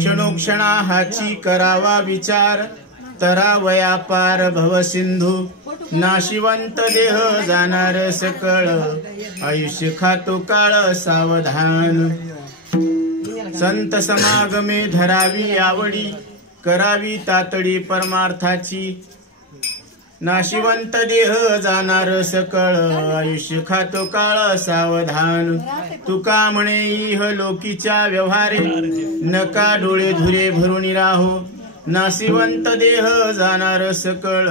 क्षणोक्षणा हाची करावा विचार, तरावया पार भव सिंधू, नाशिवंत देह जाणार सकळ, आयुष्य खातो काळ सावधान. संत समागमे धरावी आवडी, करावी तातडी परमार्थाची, नाशिवंत देह जाणार सकळ, आयुष्य खातो काळ सावधान. तुका म्हणे इह लोकीच्या व्यवहारे, नका डोळे धुरे भरून राहो, नाशिवंत देह जाणार सकळ,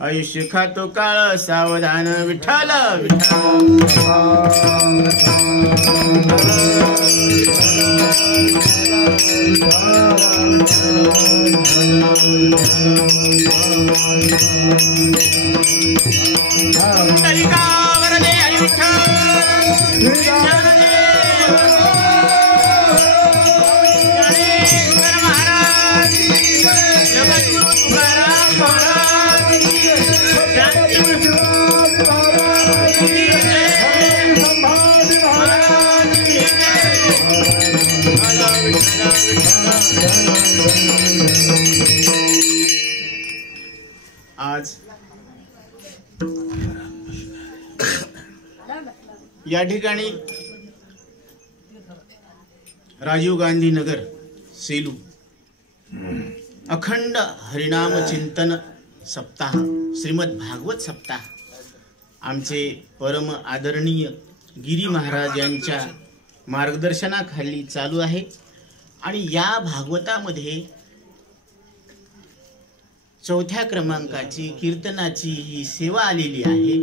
आयुष्य खातो काळ सावधान. विठ्ठल आज या ठिकाणी राजीव गांधी नगर सेलू अखंड हरिनाम चिंतन सप्ताह, श्रीमद भागवत सप्ताह आमचे परम आदरणीय गिरी महाराज यांच्या मार्गदर्शनाखाली चालू आहे. आणि या भागवतामध्ये 4थ्या क्रमांकाची कीर्तनाची ही सेवा आलेली आहे.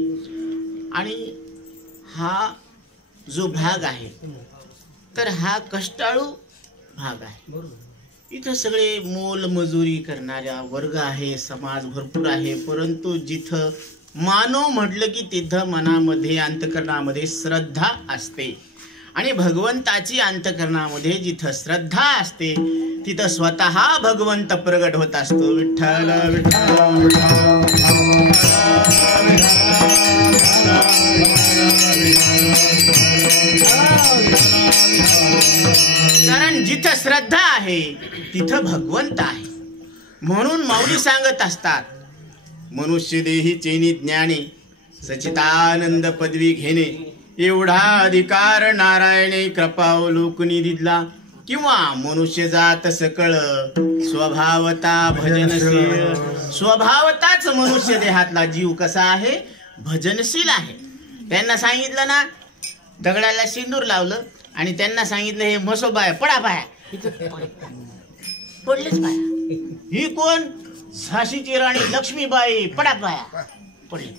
आणि हा जो भाग आहे तर हा कष्टाळू भाग आहे. इथं सगळे मोलमजुरी करणारा वर्ग आहे, समाज भरपूर आहे. परंतु जिथं मानव म्हटलं की तिथं मनामध्ये अंतकरणामध्ये श्रद्धा असते. आणि भगवंताची अंतकरणामध्ये जिथं श्रद्धा असते तिथं स्वतः भगवंत प्रगट होत असतो. विठ्ठल विठ्ठल. कारण जिथं श्रद्धा आहे तिथं भगवंत आहे. म्हणून माऊली सांगत असतात, मनुष्य देही चेनी ज्ञाने, सचितानंद पदवी घेणे, एवढा अधिकार नारायणे कृपावलोकनी दिला. किंवा मनुष्य जात सकळ स्वभावता भजनशील. स्वभावताच मनुष्य देहातला जीव कसा आहे, भजनशील आहे. त्यांना सांगितलं ना, दगडाला सिंदूर लावलं आणि त्यांना सांगितलं हे मसोबा पडा पाया, पडलेच पाया. ही कोण, झाशीची राणी लक्ष्मीबाई, पडा पाया, पडले.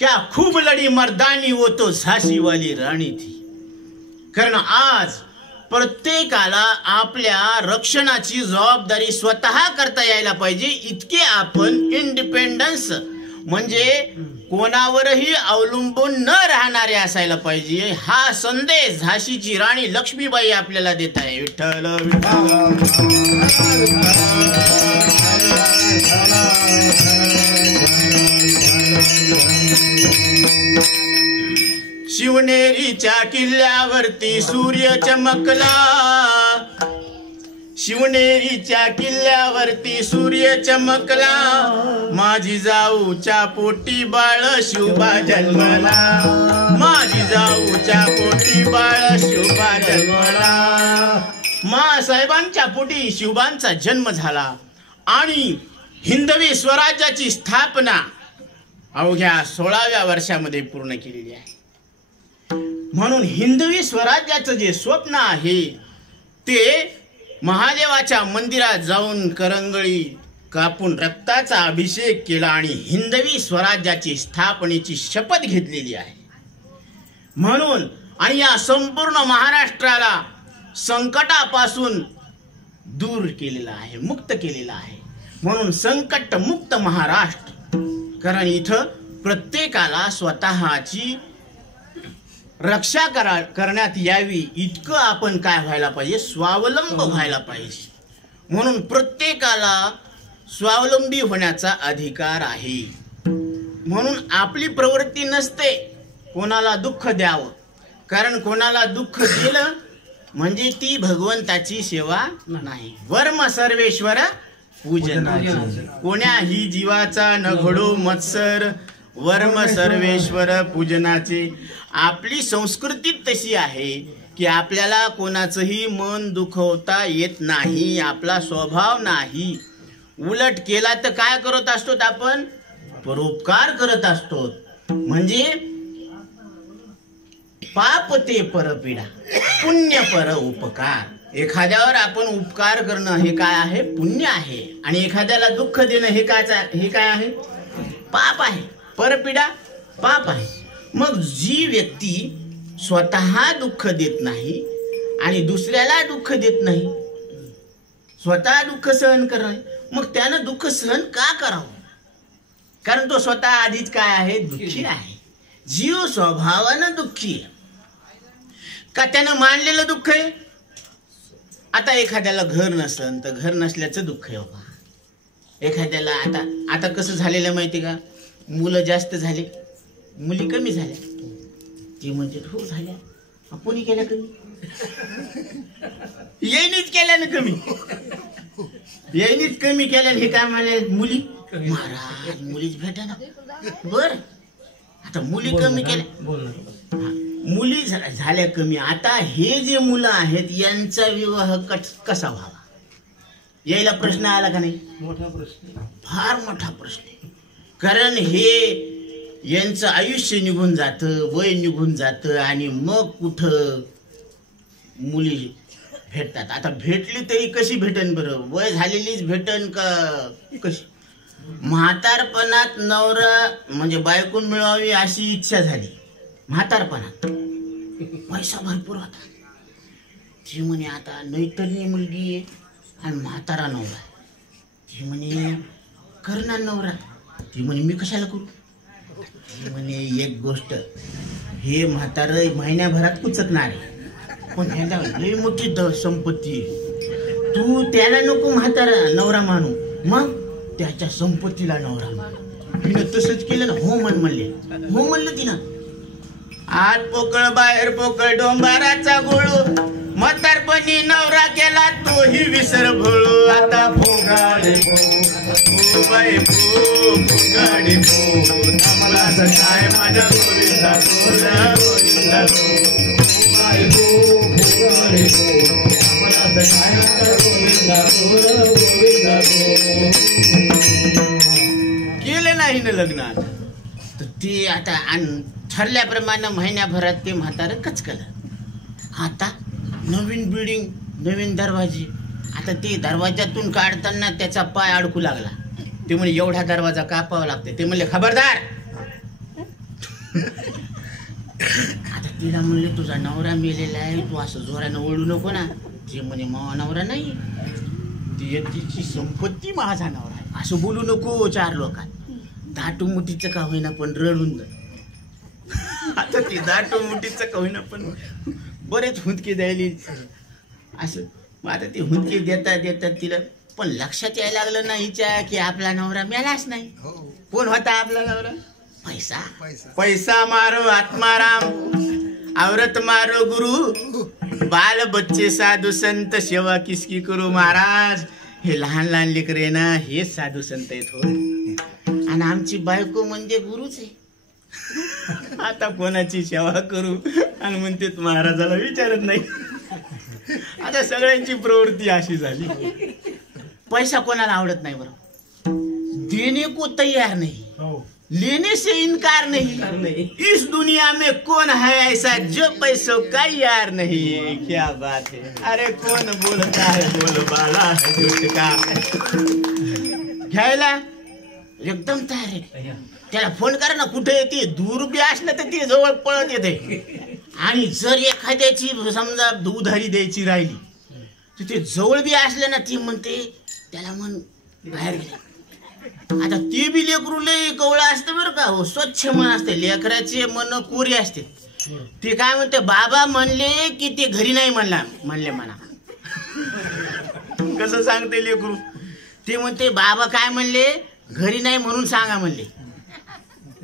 क्या खूब लढी मर्दानी वो तो झाशी वाली राणी थी. कारण आज प्रत्येकाला आपल्या रक्षणाची जबाबदारी स्वतः करता यायला पाहिजे. इतके आपण इंडिपेंडन्स म्हणजे कोणावरही अवलंबून न राहणारे असायला पाहिजे. हा संदेश झाशीची राणी लक्ष्मीबाई आपल्याला देत आहे. विठ्ठल विठ्ठल. शिवनेरीच्या किल्ल्यावरती सूर्य चमकला, शिवनेरीच्या किल्ल्यावरती सूर्य चमकला, माझी जाऊच्या पोटी बाळ शुभा जन्मला, माझी जाऊच्या पोटी बाळ शुभा जन्मला. मासाहेबांच्या पोटी शिवबांचा जन्म झाला आणि हिंदवी स्वराज्याची स्थापना अवघ्या 16व्या वर्षामध्ये पूर्ण केलेली आहे. म्हणून हिंदवी स्वराज्याचं जे स्वप्न आहे ते महादेवाच्या मंदिरात जाऊन करंगळी कापून रक्ताचा अभिषेक केला आणि हिंदवी स्वराज्याची स्थापनेची शपथ घेतलेली आहे. म्हणून आणि या संपूर्ण महाराष्ट्राला संकटापासून दूर केलेला आहे, मुक्त केलेला आहे. म्हणून संकट मुक्त महाराष्ट्र. कारण इथं प्रत्येकाला स्वतःची रक्षा करण्यात यावी इतकं आपण काय व्हायला पाहिजे, स्वावलंब व्हायला पाहिजे. म्हणून प्रत्येकाला स्वावलंबी होण्याचा अधिकार आहे. म्हणून आपली प्रवृत्ती नसते कोणाला दुःख द्यावं, कारण कोणाला दुःख दिलं म्हणजे ती भगवंताची सेवा नाही. वर्म सर्वेश्वर पूजन, कोण्याही जीवाचा न घडो मत्सर, वर्म सर्वेश्वर पूजनाचे. आपली संस्कृती तशी आहे की आपल्याला कोणाचंही मन दुखवता येत नाही, आपला स्वभाव नाही. उलट केला तर काय करत असतो आपण, परोपकार करत असतो. म्हणजे पाप ते परपीडा, पुण्य पर उपकार. एखाद्यावर आपण उपकार करणं हे काय आहे, पुण्य आहे. आणि एखाद्याला दुःख देणं हे काय आहे, पाप आहे. परपीडा पाप आहे. मग जी व्यक्ती स्वतः दुःख देत नाही आणि दुसऱ्याला दुःख देत नाही, स्वतः दुःख सहन करणार, मग त्यानं दुःख सहन का करावं? कारण तो स्वतः आधीच काय आहे, दुःखी आहे. जीव स्वभावानं दुःखी आहे. का त्यानं मानलेलं दुःख आहे. आता एखाद्याला घर नसन तर घर नसल्याचं दुःख आहे बाबा. एखाद्याला आता कसं झालेलं माहिती का, मुलं जास्त झाले, मुली कमी झाल्या. ती म्हणते हो झाल्या, कोणी केल्या कमी, येईनीच केल्यानं कमी, येईनीच कमी केल्यानं हे काय म्हणाले, मुली महाराज मुलीच भेटा ना. बर आता मुली कमी केल्या, मुली झाल्या कमी. आता हे जे मुलं आहेत यांचा विवाह कसा व्हावा, यायला प्रश्न आला का नाही? मोठा प्रश्न, फार मोठा प्रश्न. कारण हे यांचं आयुष्य निघून जातं, वय निघून जातं आणि मग कुठं मुली भेटतात. आता भेटली तरी कशी भेटन बरं, वय झालेलीच भेटन का कशी? म्हातारपणात नवरा म्हणजे बायकून मिळवावी अशी इच्छा झाली. म्हातारपणात पैसा भरपूर होता. ती म्हणे आता नैतरणी मुलगी आहे आणि म्हातारा नवरा. ती म्हणे करणार नवरा. ती म्हणे मी कशाला करू. ती म्हणे एक गोष्ट, हे म्हातार महिन्याभरात कुचकणार आहे, पण ह्याला लई मोठी संपत्ती आहे. तू त्याला नको म्हातारा नवरा मानू, मग त्याच्या संपत्तीला नवरा मानू. तिनं तसंच केलं ना. हो म्हणले, हो म्हणलं तिनं. आत पोकळ बाहेर पोकळ डोंबाराचा गोळू, म्हातारपणी नवरा केला तोही विसर भोळू. आता भोगाडे भो बाई भो, भोगाडे भो, थांबलाच काय माझ्या गोविंदा गोरा गोविंदा गो. बाई भो भोगाडे भो, थांबलाच काय माझ्या गोविंदा गोरा गोविंदा गो. केलं नाही ना लग्नात तर ते आता ठरल्याप्रमाणे महिन्याभरात ते म्हातारं कचकलं. आता नवीन बिल्डिंग, नवीन दरवाजे. आता ते दरवाजातून काढताना त्याचा पाय अडकू लागला. ते म्हणे एवढा दरवाजा कापावा लागते. ते म्हणले खबरदार. आता तिला म्हणले तुझा नवरा मेलेला आहे, तू असं जोरानं ओळू नको ना. ते म्हणे मावा नवरा नाही, तिची संपत्ती माझा नवरा आहे, असं बोलू नको चार लोकांत. दाटू मुठीचं का होईना पण रडून जा. आता ती दाटू मुठीचं का होईना पण बरेच हुंदके द्यायली असं. मग आता ती हुंदके देता देतात तिला पण लक्षात यायला लागलं नाही हिच्या की आपला नवरा मेलाच नाही. कोण होता आपला नवरा? पैसा. पैसा मारो आत्माराम. औरत मारो गुरु, बाल बच्चे साधू संत, सेवा किसकी करू महाराज. हे लहान लहान लेकरे ना हेच साधू संत आहेत हो. आणि आमची बायको म्हणजे गुरुच आहे. आता कोणाची सेवा करू आणि म्हणते महाराजाला विचारत नाही. आता सगळ्यांची प्रवृत्ती अशी झाली. पैसा कोणाला आवडत नाही बरं. देने को तैयार नहीं, लेने से इनकार नहीं. इस दुनिया में कौन है ऐसा जो पैसों का यार नहीं. क्या बात है. अरे कौन बोलता है बोल बाला है झुटका. घ्यायला एकदम तयार आहे. त्याला फोन करा ना कुठे येते. दूर बी असलं तर ते जवळ पळत येते. आणि जर एखाद्याची समजा उधारी द्यायची राहिली तर ते जवळ बी असले ना ती म्हणते त्याला मन बाहेर गेले. आता ते बी लेकरू लय कवळं असतं बरं का हो. स्वच्छ मन असते. लेकराचे मन कोरे असते. ते काय म्हणते बाबा म्हणले की ते घरी नाही म्हणले म्हणा. कसं सांगते लेकरू. ते म्हणते बाबा काय म्हणले घरी नाही म्हणून सांगा म्हणले.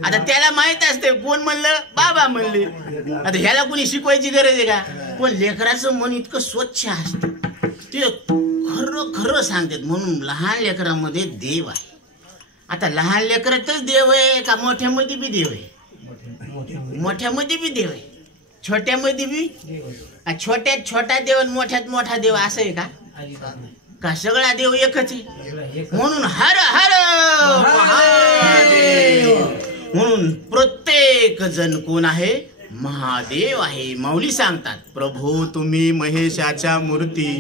आता त्याला माहित असते कोण म्हणलं बाबा म्हणले. आता ह्याला कोणी शिकवायची गरज आहे का. पण लेकराचं मन इतकं स्वच्छ असतं ते खरं खरं सांगतात. म्हणून लहान लेकरामध्ये देव आहे. आता लहान लेकरातच देव आहे का मोठ्यामध्ये बी देव आहे. मोठ्यामध्ये बी देव आहे, छोट्यामध्ये बी. छोट्यात छोटा देव आणि मोठ्यात मोठा देव असं आहे का सगळा देव एकच आहे. म्हणून हर हर महादेव. म्हणून प्रत्येक जण कोण आहे महादेव आहे. माऊली सांगतात प्रभू तुम्ही महेशाच्या मूर्ती,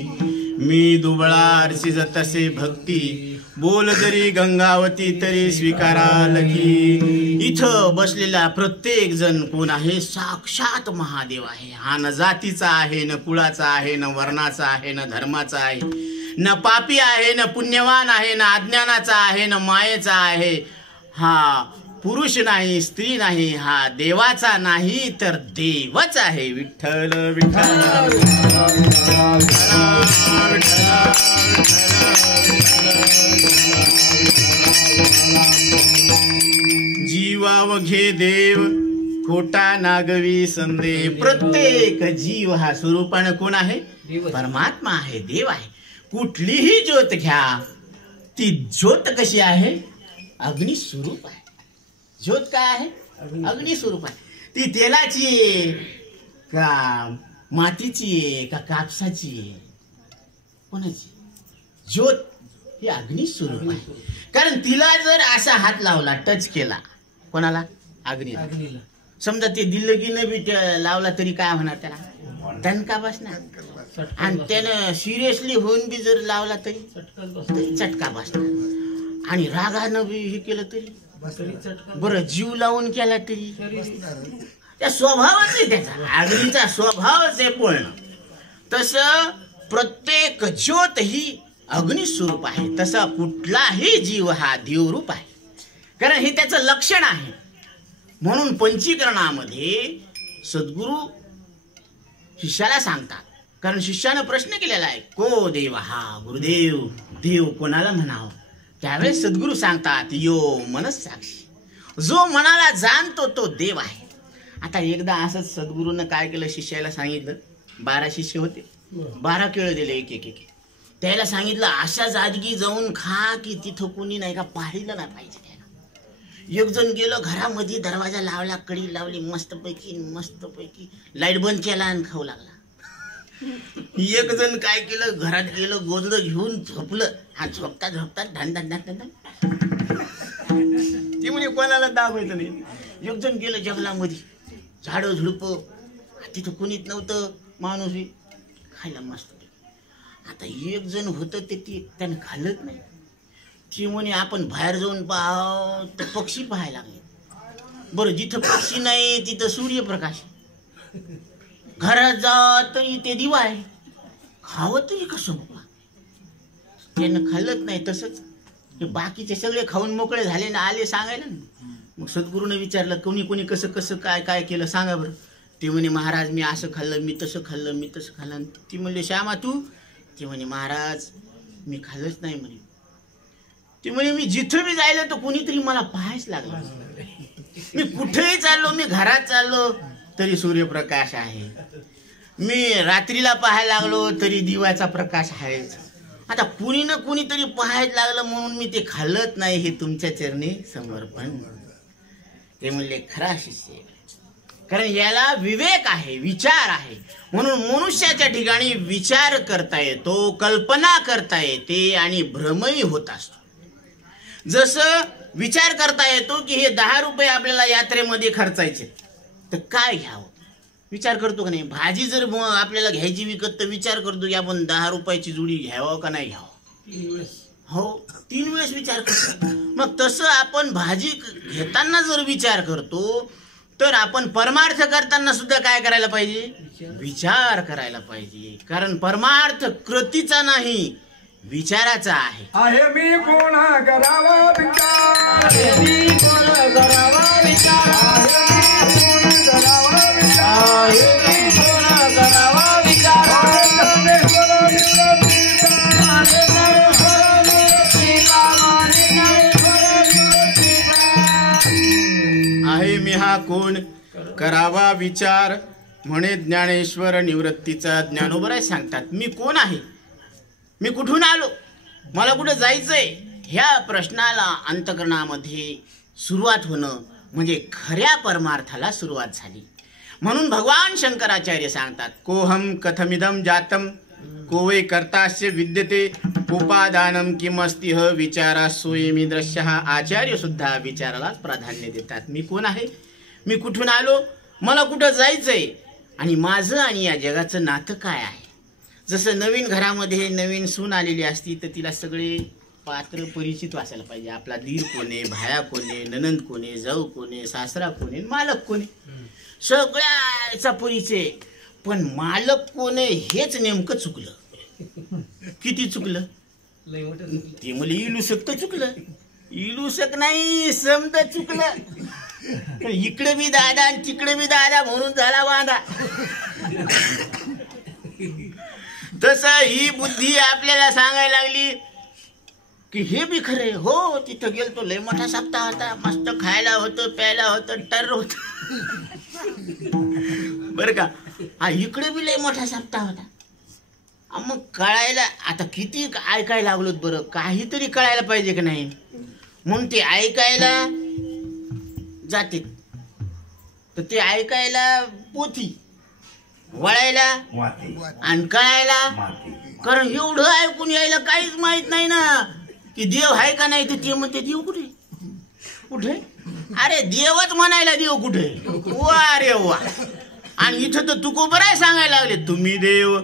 मी दुबळा अर्चिज तसे भक्ती, बोल जरी गंगावती तरी स्वीकाराल की. इथं बसलेला प्रत्येक जण कोण आहे साक्षात महादेव आहे. हा न जातीचा आहे, न कुळाचा आहे, न वर्णाचा आहे, न धर्माचा आहे, न पापी आहे, न पुण्यवान आहे, न अज्ञानाचा आहे, न मायेचा आहे. हा पुरुष नाही स्त्री नाही, हा देवाचा नाही तर देवच आहे. विठ्ठल विठ्ठल जीवावघे देव खोटा नागवी संदेव. प्रत्येक जीव हा स्वरूपानं कोण आहे परमात्मा आहे, देव आहे. कुठलीही ज्योत घ्या ती ज्योत कशी आहे अग्निस्वरूप आहे. ज्योत काय आहे अग्निस्वरूप आहे. ती तेलाची आहे का मातीची आहे का कापसाची आहे कोणाची. ज्योत ही अग्निस्वरूप आहे. कारण तिला जर असा हात लावला टच केला कोणाला अग्नीला, समजा ते दिल्लगीनं बी लावला तरी काय होणार त्याला दणका बसणार. आणि त्यानं सिरियसली होऊन बी जर लावला तरी चटका बसणार. आणि रागानं बी हे केलं तरी बरं, जीव लावून केला तरी त्या स्वभावच आहे त्याचा. अग्नीचा स्वभावच आहे पूर्ण. तसं प्रत्येक ज्योत ही अग्निस्वरूप आहे. तसा कुठलाही जीव हा देवरूप आहे. कारण हे त्याचं लक्षण आहे. म्हणून पंचीकरणामध्ये सद्गुरु शिष्याला सांगतात. कारण शिष्यानं प्रश्न केलेला आहे को देव हा गुरुदेव, देव कोणाला म्हणावं. त्यावेळेस सद्गुरु सांगतात यो मनस्साक्षी, जो मनाला जाणतो तो देव आहे. आता एकदा असंच सद्गुरूनं काय केलं शिष्याला सांगितलं. 12 शिष्य होते, 12 केळं दिले एक एक एक. त्याला सांगितलं अशा जागी जाऊन खा की तिथं कोणी नाही का पाहिलं नाही पाहिजे. एक जण गेलं घरामध्ये, दरवाजा लावला, कडी लावली, मस्तपैकी लाईट बंद केला आणि खाऊ लागला. एक जण काय केलं घरात गेलं, गोंधळ घेऊन झोपलं. हा झोपता झोपता ढान ते म्हणजे कोणाला दाबायचं नाही. एक जण गेलं जंगलामध्ये, झाडं झुडप, तिथं कुणीच नव्हतं, माणूस खायला मस्त. आता एक जण होतं ते त्यानं खाल्लंच नाही. ती म्हणे आपण बाहेर जाऊन पाहाव तर पक्षी पाहायला लागले. बरं, जिथं पक्षी नाही तिथं सूर्यप्रकाश. घरात जा तरी ते दिवा आहे, खावं तरी कसं बाबा. त्यानं खाल्लंच नाही. तसंच बाकीचे सगळे खाऊन मोकळे झाले ना, आले सांगायला ना. मग सद्गुरूनं विचारलं कोणी कोणी कसं कसं काय काय केलं सांगा बरं. ते म्हणे महाराज मी असं खाल्लं, मी तसं खाल्लं, मी तसं खाल्लं. ती म्हणले श्यामा तू. ते म्हणे महाराज मी खाल्लंच नाही म्हणे. ते म्हणे मी जिथं बी जायला तर कोणीतरी मला पाहायच लागलं. मी कुठेही चाललो, मी घरात चाललो तरी सूर्यप्रकाश आहे. मी रात्रीला पाहायला लागलो तरी दिव्याचा प्रकाश आहेच. आता कुणी ना कुणीतरी पाहायला लागलं म्हणून मी ते खाल्लत नाही, हे तुमच्या चरणी समर्पण. ते म्हणले खरा शिष्य, कारण याला विवेक आहे, विचार आहे. म्हणून मनुष्याच्या ठिकाणी विचार करता येतो, कल्पना करता येते आणि भ्रमही होत असतो. जसं विचार करता येतो की हे 10 रुपये आपल्याला यात्रेमध्ये खर्चायचे, तर काय घ्यावं विचार करतो का नाही. भाजी जर आपल्याला घ्यायची विकत तर विचार करतो की आपण 10 रुपयाची जुडी घ्यावं का नाही घ्यावं. हो, 3 वेळेस विचार करतो. मग तसं आपण भाजी घेताना जर विचार करतो तर आपण परमार्थ करताना सुद्धा काय करायला पाहिजे, विचार करायला पाहिजे. कारण परमार्थ कृतीचा नाही, विचाराचा आहे. आहे मी कोणा करावा विचार, आहे मी कोणा करावा विचार, आहे मी कोणा करावा विचार, आहे मी कोणा करावा विचार. आहे मी हा कोण करावा विचार म्हणे ज्ञानेश्वर निवृत्तीचा ज्ञानोबराय सांगतात. मी कोण आहे, मी कुठून आलो, मला कुठं जायचंय, ह्या प्रश्नाला अंतकरणामध्ये सुरुवात होणं म्हणजे खऱ्या परमार्थाला सुरुवात झाली. म्हणून भगवान शंकराचार्य सांगतात कोहम कथमिदम जातम कोवे कर्तास्य विद्यते उपादानम किमस्ति ह विचारा सोयमी दृश्य. आचार्य सुद्धा विचारालाच प्राधान्य देतात. मी कोण आहे, मी कुठून आलो, मला कुठं जायचंय आणि माझं आणि या जगाचं नातं काय आहे. जसं नवीन घरामध्ये नवीन सून आलेली असती तर तिला सगळे पात्र परिचित वाचायला पाहिजे. आपला दीर कोणे, भाया कोणे, ननंद कोणे, जाऊ कोणे, सासरा कोणे, मालक कोणे, सगळ्याचा परिचय. पण मालक कोणे हेच नेमकं चुकलं. किती चुकलं ते मला इलूसक तर चुकलं, इलूसक नाही समजा चुकलं. इकडे बी दादा आणि तिकडे बी दादा म्हणून झाला वादा. तसं ही बुद्धी आपल्याला सांगायला लागली की हे बी खरे. हो, तिथं गेलतो, लय मोठा सप्ताह होता, मस्त खायला होतं, प्यायला होतं, टर होत बरं का. हा, इकडे बी लय मोठा सप्ताह होता. मग कळायला आता किती ऐकायला लागलोत बरं, काहीतरी कळायला पाहिजे का नाही. म्हणून ते ऐकायला जाते, तर ते ऐकायला पोथी, वळायला आणि कळायला. कारण एवढं ऐकून यायला काहीच माहित नाही ना की देव आहे का नाही. तर ते म्हणते देव कुठे कुठे, अरे देवच म्हणायला देव कुठे, वा रे वा. आणि इथं तर तुकोबराय सांगायला लागले तुम्ही देव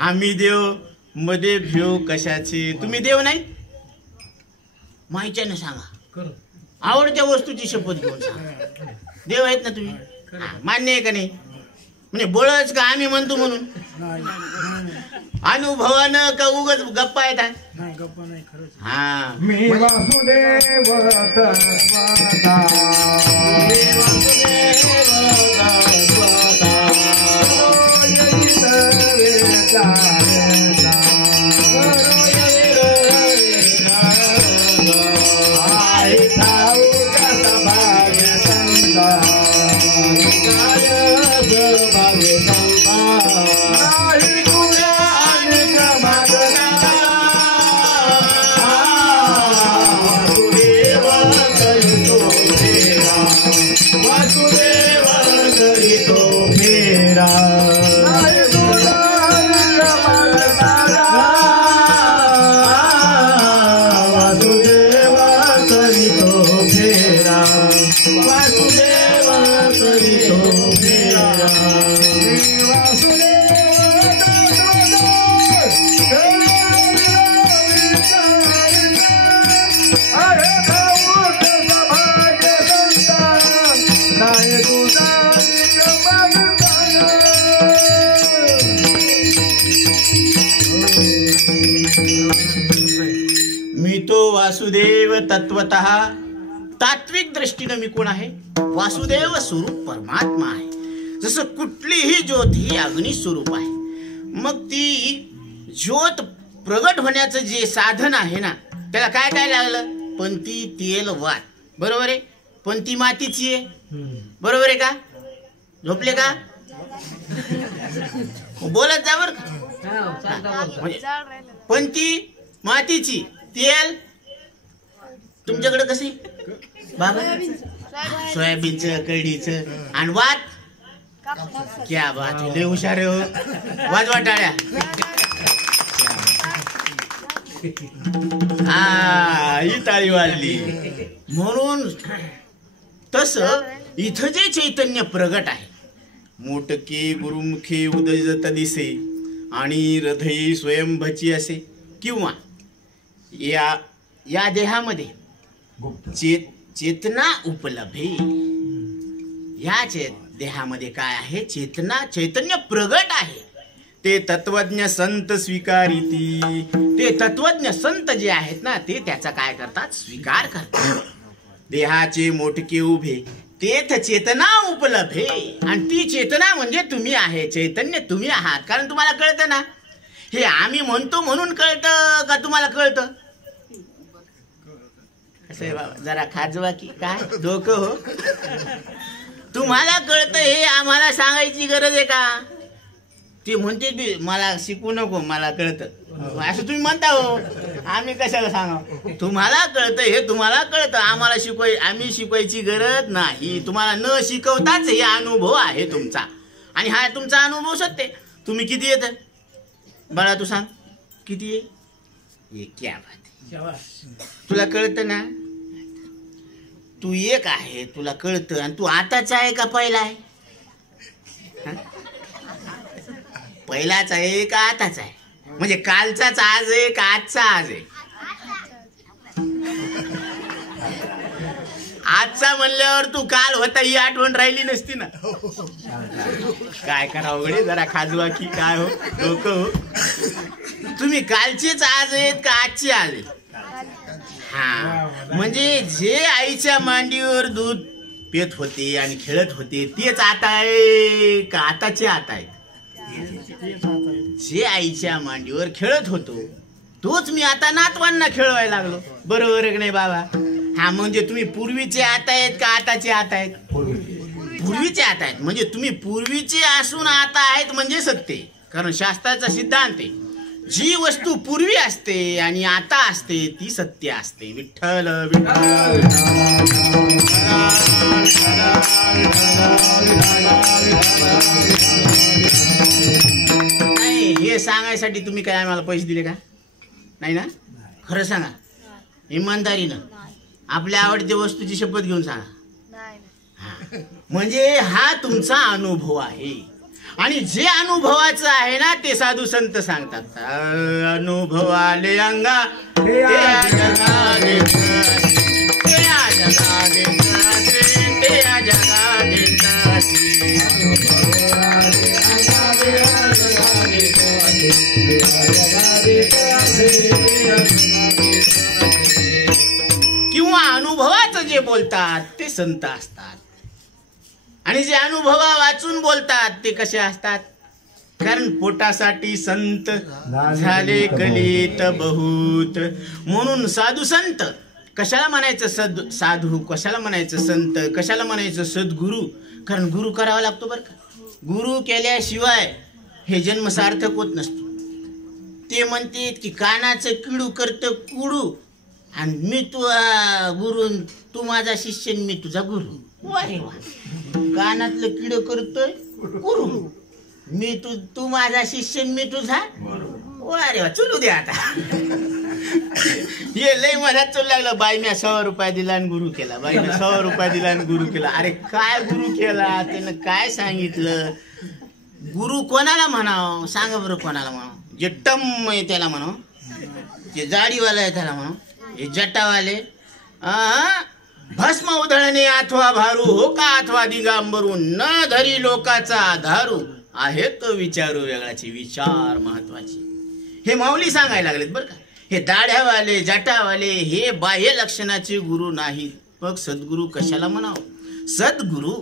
आम्ही देव, मध्ये भेव कशाचे. तुम्ही देव नाही, माहितीने सांगा, आवडत्या वस्तूची शपथ घेऊन सांगा देव आहेत ना तुम्ही. मान्य आहे का नाही. म्हणजे बळच का आम्ही म्हणतो म्हणून, अनुभवानं का उगाच गप्पा येतात. हा, मी वासुदेव वासुदेव तत्वतः तात्विक दृष्टीने मी कोण आहे, वासुदेव स्वरूप परमात्मा आहे. जसं कुठलीही ज्योत ही अग्नी स्वरूप आहे. मग ती ज्योत प्रगट होण्याचं जे साधन आहे ना, त्याला काय काय लागलं, पंती तेल वात. बरोबर आहे. पंती मातीची आहे, बरोबर आहे का. झोपले का? बोलत जा बर का. म्हणजे पंती मातीची तेल तुमच्याकडे कशी बाबा? सोयाबीनचं कढीचं. आणि वात? क्या बात आहे, लय हुशार आहे हो. वाजवा टाळ्या. ही टाळी वाजली. म्हणून तस इथं जे चैतन्य प्रगट आहे, मोटके गुरुमुखे उदयजत दिसे आणि हृदय स्वयंभची असे, किंवा या देहामध्ये चेतना उपलब्ध. या देहामध्ये काय आहे? चेतना, चैतन्य प्रगट आहे. ते तत्वज्ञ संत स्वीकारिती. ते तत्वज्ञ संत जे आहेत ना, ते त्याचा काय करतात? स्वीकार करतात. देहाचे मोठके उभे तेथ चेतना उपलब्ध. आणि ती चेतना म्हणजे तुम्ही आहे, चैतन्य तुम्ही आहात. कारण तुम्हाला कळतं ना, हे आम्ही म्हणतो म्हणून कळतं का तुम्हाला कळतं? कसं आहे बाबा, जरा खाजवा की काय डोकं हो. तुम्हाला कळतं हे आम्हाला सांगायची गरज आहे का? ते म्हणते बी मला शिकू नको, मला कळतं असं तुम्ही म्हणता हो. आम्ही कशाला सांगा? तुम्हाला कळतं हे तुम्हाला कळतं, आम्हाला आम्ही शिकवायची गरज नाही. तुम्हाला न शिकवताच हे अनुभव आहे तुमचा. आणि हा तुमचा अनुभव सत्य. तुम्ही किती येत बाळा? तू सांग किती ये? क्या बात. तुला कळतं ना, तू एक आहे, तुला कळतं. आणि तू आताच आहे का पहिला आहे? पहिलाच आहे का आताच आहे? म्हणजे कालचाच आज आहे का आजचा आज आहे? आजचा म्हणल्यावर तू काल होता ही आठवण राहिली नसती ना. काय करावं गडे, जरा खाजवा की काय हो डोकं हो. तुम्ही कालचेच आज आहेत का आजची आज आहेत? हा, म्हणजे जे आईच्या मांडीवर दूध पेत होते आणि खेळत होते तेच आता आहे का आताचे आता आहे? जे आईच्या मांडीवर खेळत होतो तोच मी आता नातवांना खेळवायला लागलो. बरोबर आहे की नाही बाबा? हा, म्हणजे तुम्ही पूर्वीचे आता आहेत का आताचे आता आहेत? पूर्वीचे आता आहेत. म्हणजे तुम्ही पूर्वीचे असून आता आहेत म्हणजे सत्य. कारण शास्त्राचा सिद्धांत आहे, जी वस्तू पूर्वी असते आणि आता असते ती सत्य असते. विठ्ठल विठ्ठल. नाही, हे सांगायसाठी तुम्ही काय आम्हाला पैसे दिले का? नाही ना? खरं सांगा इमानदारीनं, आपल्या आवडत्या वस्तूची शपथ घेऊन सांगा. म्हणजे हा तुमचा अनुभव आहे. आणि जे अनुभवाचं आहे ना ते साधू संत सांगतात. अनुभव आले अंगा किंवा अनुभवाचं जे बोलतात ते संत असतात. आणि जे अनुभवा वाचून बोलतात ते कसे असतात? कारण पोटासाठी संत झाले कलित बहुत. म्हणून साधू संत कशाला म्हणायचं? साधू कशाला म्हणायचं? संत कशाला म्हणायचं? सद्गुरू. कारण गुरु करावा लागतो बरं का. गुरु केल्याशिवाय हे जन्म सार्थक होत नसतो. ते म्हणतात की कानाचं किडू करतं कुडू, आणि मी तू गुरु, तू माझा शिष्य मी तुझा गुरु. वारे वा. कानातलं किड करतोय गुरु, मी तू माझा शिष्य मी तुझा. अरे वा, चलू दे आता. हे लय मधात चलू लागलं. बाई मी 100 रुपये दिला आणि गुरु केला. बाई मी 100 रुपये दिला आणि गुरु केला. अरे काय गुरु केला? त्यानं काय सांगितलं? गुरु कोणाला म्हणावं सांगा बरं? कोणाला म्हणावं? जे टम आहे त्याला म्हणावं, जे जाडीवाला आहे त्याला म्हणावं, हे जटावाले, भस्म उधळणे अथवा भारू हो का अथवा दिगांबरू, न धरी लोकाचा धारू, आहे तो विचारू वेगळाचे. विचार महत्वाचे. हे माऊली सांगायला लागलेत बरं का. हे दाढ्यावाले जटावाले हे बाह्य लक्षणाचे गुरु नाहीत. मग सद्गुरु कशाला म्हणावं? सद्गुरु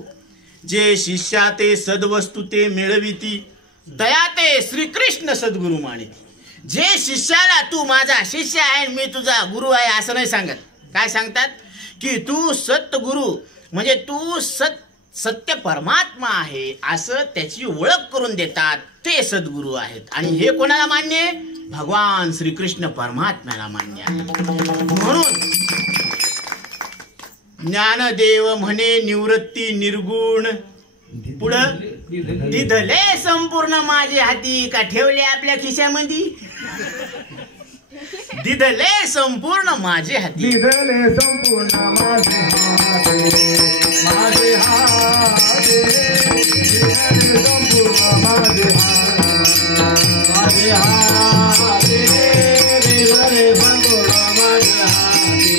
जे शिष्या ते सद्वस्तू ते मिळविती, दया ते श्रीकृष्ण सद्गुरु मानिती. जे शिष्याला तू माझा शिष्य आहे मी तुझा गुरु आहे असं नाही सांगत. काय सांगतात? की तू सत्गुरु म्हणजे तू सत्य परमात्मा आहे असं त्याची ओळख करून देतात ते सद्गुरू आहेत. आणि हे कोणाला मान्य आहे? भगवान श्रीकृष्ण परमात्म्याला मान्य आहे. म्हणून ज्ञानदेव म्हणे निवृत्ती निर्गुण पुढं दिधले संपूर्ण माझे हाती का ठेवले आपल्या खिशामध्ये? दिधले संपूर्ण माझे हाती, दिधले संपूर्ण माझे हाती, माझे हाती, दिधले संपूर्ण माझे हाती, माझे हाती, दिधले संपूर्ण माझे हाती,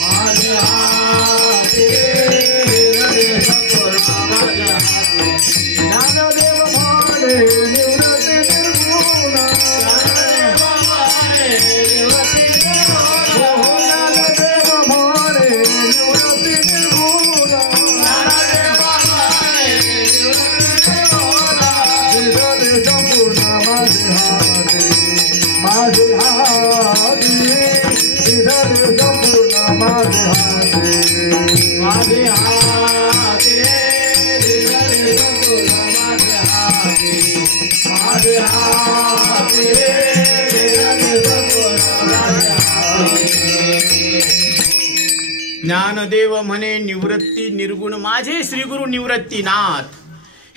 माझे हाती, दिधले संपूर्ण माझे हाती. ज्ञानदेव म्हणे निवृत्ती निर्गुण, ज्ञानदेव म्हणे निवृत्ती निर्गुण, ज्ञानदेव म्हणे निवृत्ती निर्गुण, ज्ञानदेव म्हणे निवृत्ती निर्गुण. दिधले संपूर्ण माझे हाती, माझे हाती, दिधले संपूर्ण माझे हाती, माझे हाती, दिधले संपूर्ण माझे हाती, माझे हाती, दिधले संपूर्ण माझे हाती. ज्ञानदेव म्हणे निवृत्ती निर्गुण माझे श्रीगुरु निवृत्तीनाथ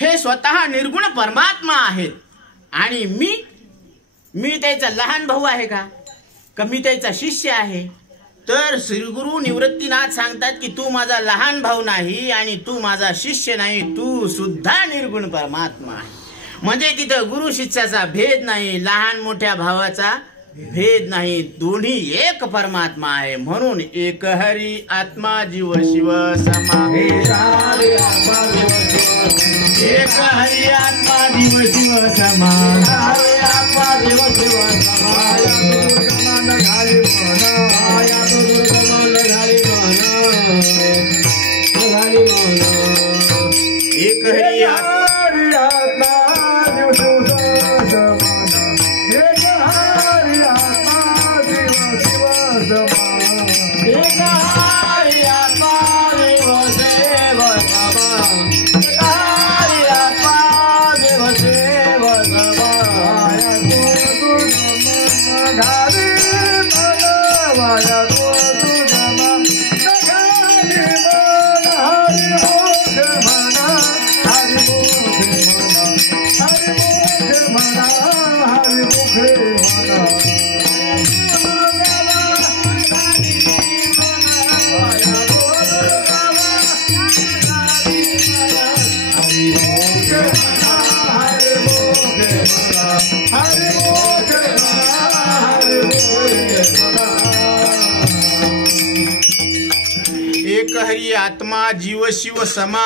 हे स्वतः निर्गुण परमात्मा आहेत. आणि मी त्याचा लहान भाऊ आहे का मी त्याचा शिष्य आहे? तर श्रीगुरु निवृत्तीनाथ सांगतात की तू माझा लहान भाऊ नाही आणि तू माझा शिष्य नाही, तू सुद्धा निर्गुण परमात्मा आहे. म्हणजे तिथं गुरु शिष्याचा भेद नाही, लहान मोठ्या भावाचा भेद नाही, दोन्ही एक परमात्मा आहे. म्हणून एक हरी आत्मा जीव शिव समा, एक हरी आत्मा जीव शिव समा, एक हरी आत्मा जीव शिव समा, हरी आत्मा जीव शिव समा. दुर्गमान घाली म्हणा, या तो दुर्गमान घाली म्हणा, घाली म्हणा. एक हरी हरी आत्मा जीव शिव समा, एक हरी आत्मा जीव शिव समा, एक हरी आत्मा जीव शिव समा, एक हरी आत्मा जीव शिव समा. वाया तो दुर्गम घाली म्हणा, वाया तो दुर्गम घाली म्हणा, हरी मोक्ष म्हणा, हरी मोक्ष म्हणा, हरी मोक्ष म्हणा, हरी मोक्ष म्हणा. एक हरी आत्मा जीव शिव समा,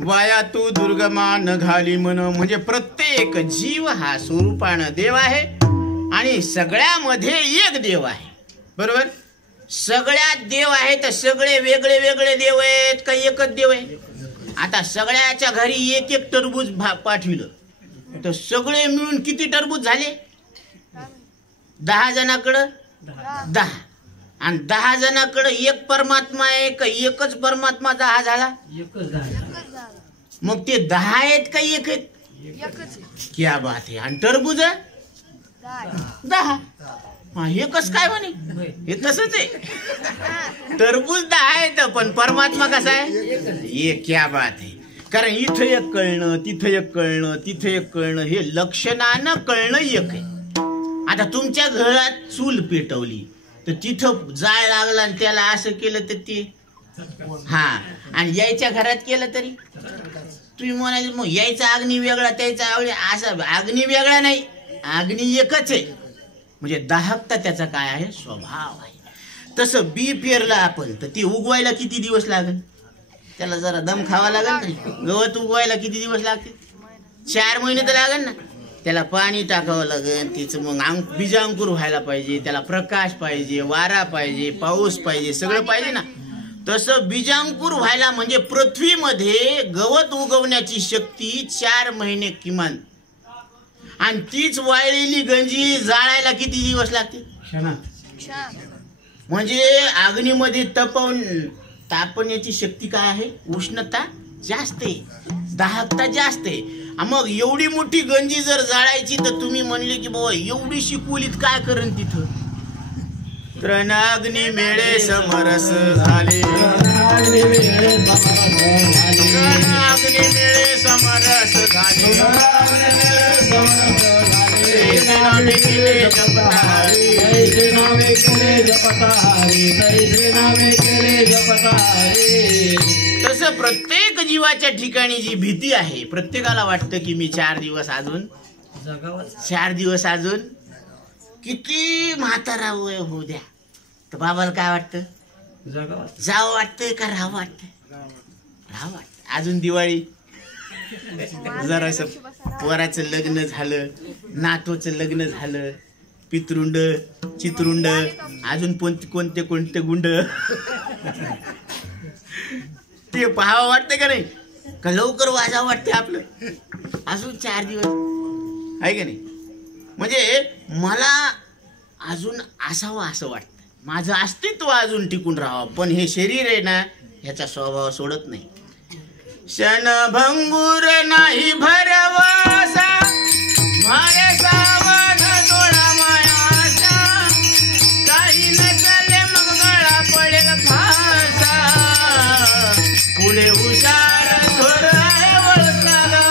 वाया तू दुर्गमा न घाली मन. म्हणजे प्रत्येक जीव हा स्वरूपानं देव आहे आणि सगळ्यामध्ये एक देव आहे. बरोबर? सगळ्यात देव आहे तर सगळे वेगळे वेगळे देव आहेत का एकच देव आहे? आता सगळ्याच्या घरी एक एक टरबूज पाठविलं तर सगळे मिळून किती टरबूज झाले? 10 जणाकडं 10 आणि 10 जणाकडे एक परमात्मा आहे का एकच परमात्मा 10 झाला? मग ते 10 आहेत का एक आहेत? क्या बात आहे. आणि टरबूज 10. हे कस काय म्हणे? हे तसंच आहे. टरबूज 10 आहेत पण परमात्मा कसा आहे? एक. क्या बात आहे. कारण इथं एक कळणं, तिथं एक कळणं, तिथं एक कळणं, हे लक्षणानं कळणं एक आहे. आता तुमच्या घरात चूल पेटवली तर तिथं जाळ लागला आणि त्याला असं केलं तर ते हा, आणि यायच्या घरात केलं तरी तुम्ही म्हणाले मग यायचा अग्नी वेगळा त्याचा असं अग्नी वेगळा नाही, अग्नी एकच आहे. म्हणजे दाहकता त्याचा काय आहे? स्वभाव आहे. तसं बी पेरलं आपण तर ते उगवायला किती दिवस लागेल? त्याला जरा दम खावा लागेल ना. गवत उगवायला किती दिवस लागतील? 4 महिने तर लागेल ना. त्याला पाणी टाकावं लागेल, तिचं मग बीजांकुर व्हायला पाहिजे, त्याला प्रकाश पाहिजे, वारा पाहिजे, पाऊस पाहिजे, सगळं पाहिजे ना. तसं बीजांकुर व्हायला म्हणजे पृथ्वीमध्ये गवत उगवण्याची शक्ती 4 महिने किमान. आणि तीच वाळलेली गंजी जाळायला किती दिवस लागतील? म्हणजे अग्नीमध्ये तापण्याची शक्ती काय आहे? उष्णता जास्त आहे, दाहकता जास्त आहे. मग एवढी मोठी गंजी जर जाळायची तर तुम्ही म्हणले की बाबा एवढी शिकवलीत काय करण तिथं. त्रणाग्नी मेळे समरस झाले, त्रणाग्नी मेळे समरस झाले, तसं प्रत्येक जीवाच्या ठिकाणी जी भीती आहे, प्रत्येकाला वाटतं की मी 4 दिवस अजून 4 दिवस अजून किती म्हातारा होऊ द्या. तर बाबाला काय वाटतं, जावं वाटतंय का राहावं वाटतंय, राहावं वाटतं. अजून दिवाळी जरासं पोराचं लग्न झालं, नातूचं लग्न झालं, पितृंड चितृंड अजून कोणते कोणते गुंड ते पाहावं वाटतं का नाही, का लवकर वाजावं वाटते आपलं. अजून 4 दिवस आहे का नाही. म्हणजे मला अजून असावं असं वाटतं, माझं अस्तित्व अजून टिकून राहावं. पण हे शरीर आहे ना, ह्याचा स्वभाव सोडत नाही. क्षणभंगुर नाही भरवसा, मारे सावध डोळा मायाचा, काही नसले मग गळा पडेल फासा, पुढे हुशार थोर आहे वळसाला.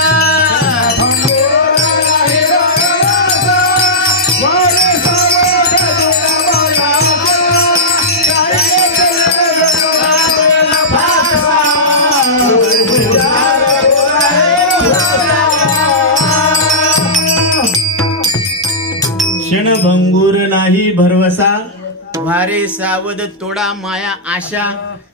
क्षणभंगुर नाही भरवसा, भारे सावध तोडा माया आशा.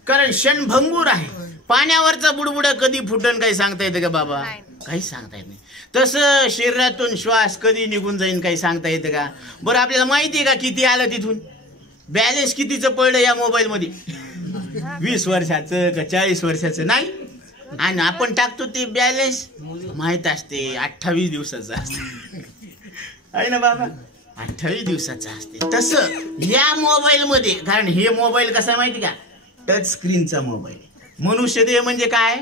कारण क्षणभंगूर आहे. पाण्यावरचा बुडबुडा कधी फुटन काही सांगता येतं का बाबा, काही सांगता येत नाही. तसं शरीरातून श्वास कधी निघून जाईन काही सांगता येतं का. बरं आपल्याला माहिती आहे का किती आलं तिथून, बॅलन्स कितीचं पडलं या मोबाईल मध्ये, 20 वर्षाचं का 40 वर्षाचं नाही. आणि आपण टाकतो ते बॅलन्स माहित असते 28 दिवसाचं असते, आहे ना बाबा, 28 दिवसाचा असते. तसं या मोबाईल मध्ये, कारण हे मोबाईल कसा माहिती का, टच स्क्रीनचा मोबाईल. मनुष्य देह म्हणजे काय,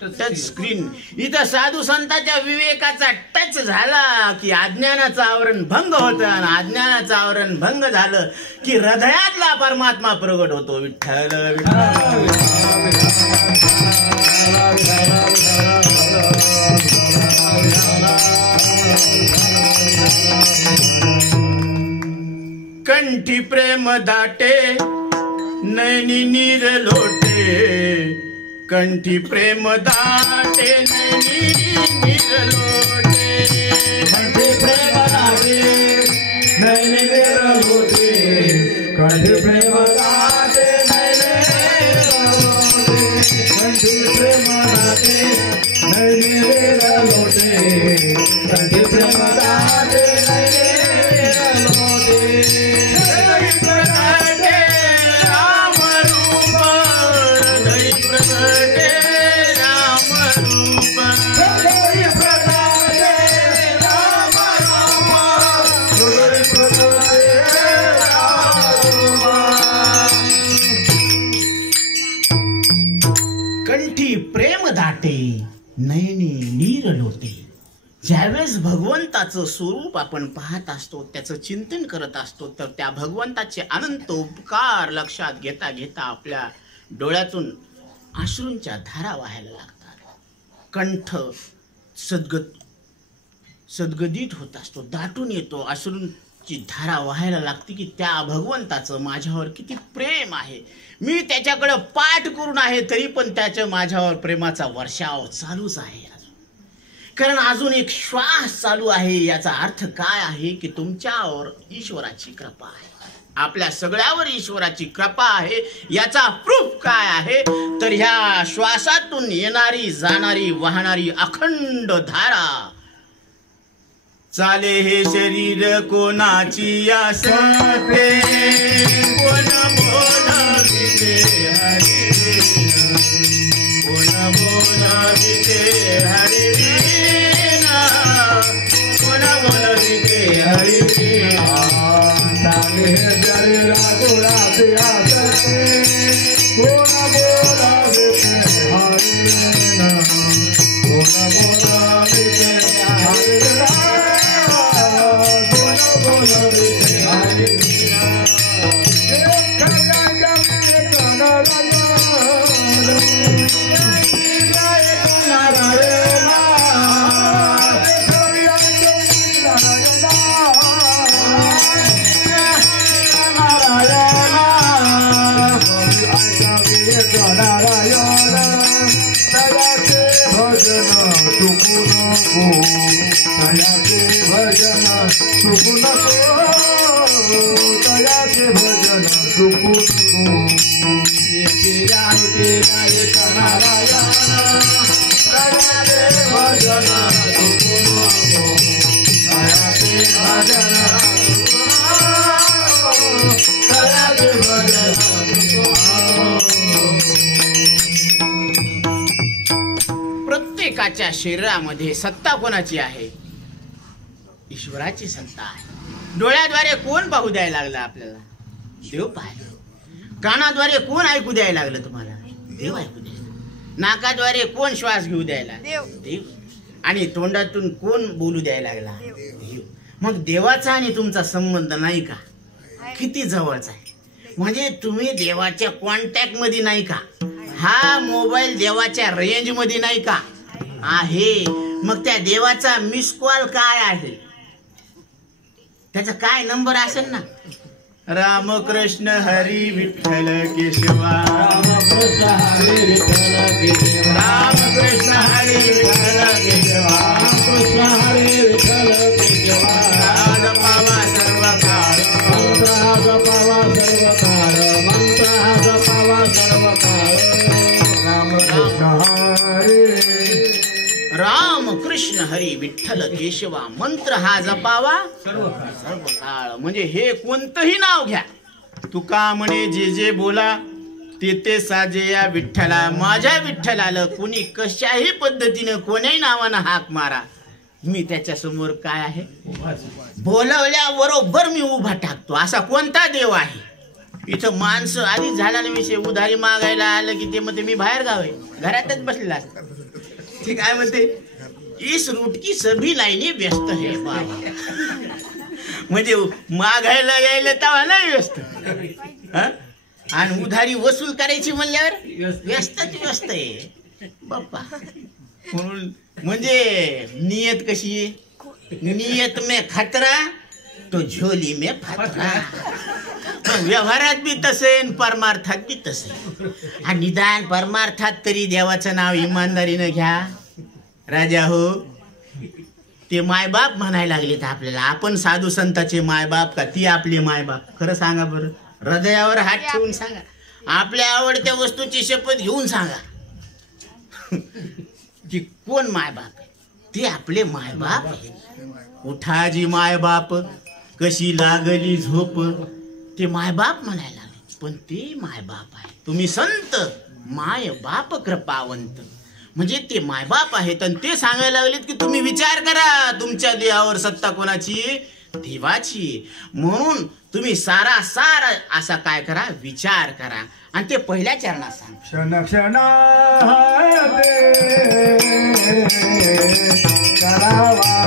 टच स्क्रीन. इथं साधू संतांच्या विवेकाचा टच झाला की अज्ञानाचं आवरण भंग होतं, आणि अज्ञानाचं आवरण भंग झालं की हृदयातला परमात्मा प्रगट होतो. विठ्ठल कंठी प्रेम दाटे नैनी नीर लोटे, कंठी प्रेम दाटे नैनी नीर लोटे, कंठी प्रेम दाटे नैनी नीर लोटे, कंठी प्रेम दाटे नैनी नीर लोटे, कंठी प्रेम दाटे नैनी नीर लोटे, कंठी प्रेम दाटे नैनी नीर लोटे. कंठी प्रेम दाटे नयनी नीर लोटे. ज्यावेळेस भगवंताचं स्वरूप आपण पाहत असतो, त्याचं चिंतन करत असतो, तर त्या भगवंताचे अनंत उपकार लक्षात घेता घेता आपल्या डोळ्यातून अश्रूंच्या धारा वाहायला लागतात. कंठ सद्गदित होत असतो, दाटून येतो, अश्रूंची धारा व्हायला लागते की त्या भगवंताचं माझ्यावर किती प्रेम आहे. मी त्याच्याकडे पाठ करून आहे तरी पण त्याच्या माझ्यावर प्रेमाचा वर्षाव चालूच आहे. कारण अजून एक श्वास चालू आहे. याचा अर्थ काय आहे की तुमच्यावर ईश्वराची कृपा आहे, आपल्या सगळ्यावर ईश्वराची कृपा आहे. याचा प्रूफ काय आहे तर ह्या श्वासातून येणारी जाणारी वाहणारी अखंड धारा. चाले हे शरीर कोणाची असते, कोण बोलाविते हरिविना, कोण बोलाविते हरिविना, कोण बोलाविते हरिविना. चाले हे शरीर कोणाची असते, कोण बोलाविते हरिविना, एक नारायण तयाचे भजन चुकू नको तयाचे भजन चुकू नको तयाचे भजन चुकू नको एक नारायण तयाचे भजन चुकू नको तयाचे भजन तयाचे भजन प्रत्येकाच्या शरीरामध्ये सत्ता कोणाची आहे? ईश्वराची सत्ता आहे. डोळ्याद्वारे कोण पाहू द्यायला लागला आपल्याला? देव पाहिलं. कानाद्वारे कोण ऐकू द्यायला लागलं तुम्हाला? देव ऐकू द्यायला. नाकाद्वारे कोण श्वास घेऊ द्यायला? देव. आणि तोंडातून कोण बोलू द्यायला लागला? देव. मग देवाचा आणि तुमचा संबंध नाही का? किती जवळचा आहे. म्हणजे तुम्ही देवाच्या कॉन्टॅक्ट मध्ये नाही का? हा मोबाईल देवाच्या रेंज मध्ये नाही का? आहे. मग त्या देवाचा मिस कॉल काय आहे? त्याचा काय नंबर असेल ना? रामकृष्ण हरी विठ्ठल केशवा रामकृष्ण हरी विठ्ठल केशवा रामकृष्ण हरी विठ्ठल केशवा रामकृष्ण हरी विठ्ठल केशवा आज पावा सर्व काळ मंत्र आज पावा सर्व काळ मंत्र आज पावा सर्व काळ रामकृष्ण हरी रामकृष्ण हरी विठ्ठल केशवा मंत्र हा जपावा सर्व काळ. म्हणजे हे कोणतंही नाव घ्या. तुका म्हणे जे जे बोला ते ते साजे या विठ्ठला. माझ्या विठ्ठलाला कोणी कशाही पद्धतीनं कोण्याही नावानं हाक मारा, मी त्याच्या समोर काय आहे? बोलवल्याबरोबर मी उभा टाकतो. असा कोणता देव आहे? इथं माणसं आधीच झाला ना विषय. उधारी मागायला आलं की ते म्हणते मी बाहेर गाव आहे, घरातच बसलेला असतो. ते काय म्हणते? इस रूट की सभी लाईनी व्यस्त है बाबा. म्हणजे मागायला यायला तेव्हा नाही व्यस्त, आणि उधारी वसूल करायची म्हणल्यावर व्यस्त आहे बाप्पा. म्हणून म्हणजे नियत कशी आहे? नियत में खतरा तो झोली में फतरा. व्यवहारात बी तसे, परमार्थात बी तसे. आणि निदान परमार्थात तरी देवाचं नाव इमानदारीनं घ्या. राजा हो, ते मायबाप म्हणायला लागलेत आपल्याला. आपण साधू संतांचे मायबाप का ती आपले मायबाप? खरं सांगा बरं. हृदयावर हात ठेवून सांगा. आपल्या आवडत्या वस्तूची शपथ घेऊन सांगा की कोण मायबाप आहे? ते आपले मायबाप आहे. उठाजी मायबाप कशी लागली झोप, ते मायबाप म्हणायला लागले. पण ते मायबाप आहे. तुम्ही संत मायबाप कृपावंत. म्हणजे ते मायबाप आहेत आणि ते सांगायला लागलेत की तुम्ही विचार करा तुमच्या देहावर सत्ता कोणाची? देवाची. म्हणून तुम्ही सारा असा काय करा? विचार करा. आणि ते पहिल्या चरणात सांग. क्षण क्षण करावा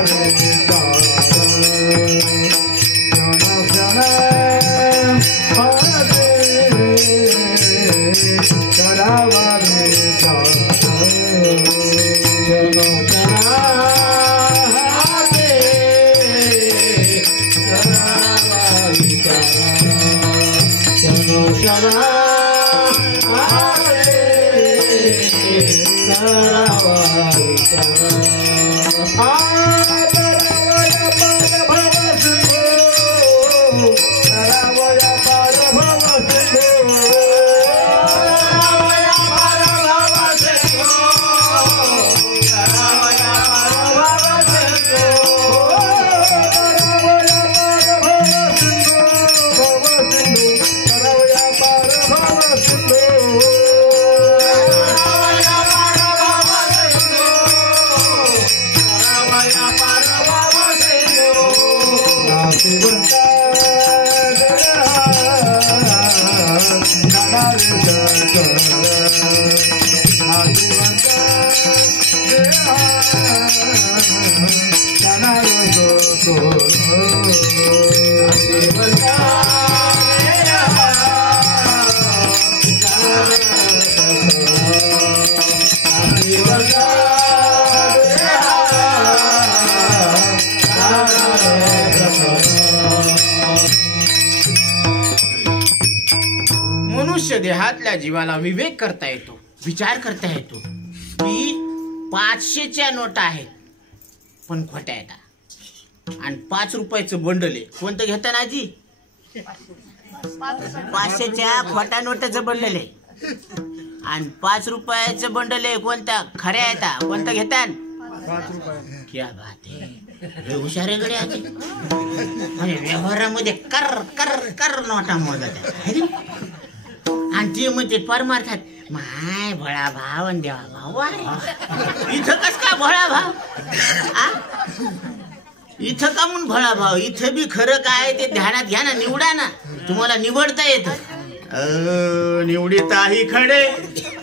देहातल्या जीवाला विवेक करता येतो, विचार करता येतो की 500च्या नोटा आहेत पण खोट्या येतात आणि 5 रुपयाचं बंडल आहे. कोणतं घेता ना आजी? 500च्या खोट्या नोटाचं बंडल आहे आणि 5 रुपयाचं बंडल आहे कोणत्या खऱ्या येतात. कोणतं घेतात? 5 रुपये. क्या बात आहे, हुशार आहे गड्या आजी. म्हणजे व्यवहारामध्ये कर कर कर नोटा मोजत आणि ते म्हणते परमार्थात माय भळा भाव आणि देवा भाऊ आहे. इथं कस का भळा भाव? इथं का म्हणून भळा भाव? इथं बी खरं काय ते ध्यानात घ्या ना, निवडा ना, तुम्हाला निवडता येतं. निवडिताही खडे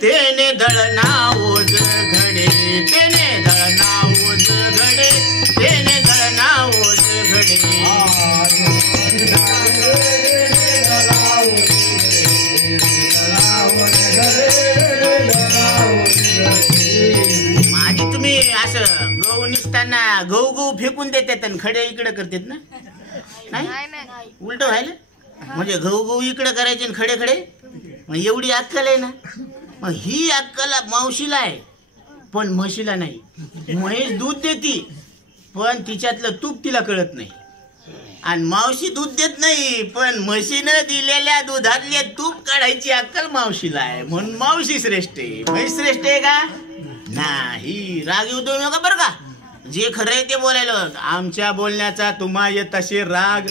तेने दळना ओझ घडे, तेने दळना ओझ घडे, तेने दळना ओझ घडे. माझी तुम्ही असं गहू निघताना गहू फेकून देतात आणि खडे इकडे करतात ना? नाही, उलट व्हायला. म्हणजे गहू इकडे करायचे आणि खडे खडे. मग एवढी अक्कल आहे ना. मग ही अक्कल मावशीला आहे पण म्हशीला नाही. म्हैस दूध देती पण तिच्यातलं तूप तिला कळत नाही आणि मावशी दूध देत नाही पण म्हशीनं दिलेल्या दुधातले तूप काढायची अक्कल मावशीला आहे. म्हणून मावशी श्रेष्ठ आहे, म्हैस श्रेष्ठ आहे का? नाही. राग येऊ देऊ नका बरं का. जे खरं आहे ते बोलायला. आमच्या बोलण्याचा तुम्हा येत असे राग,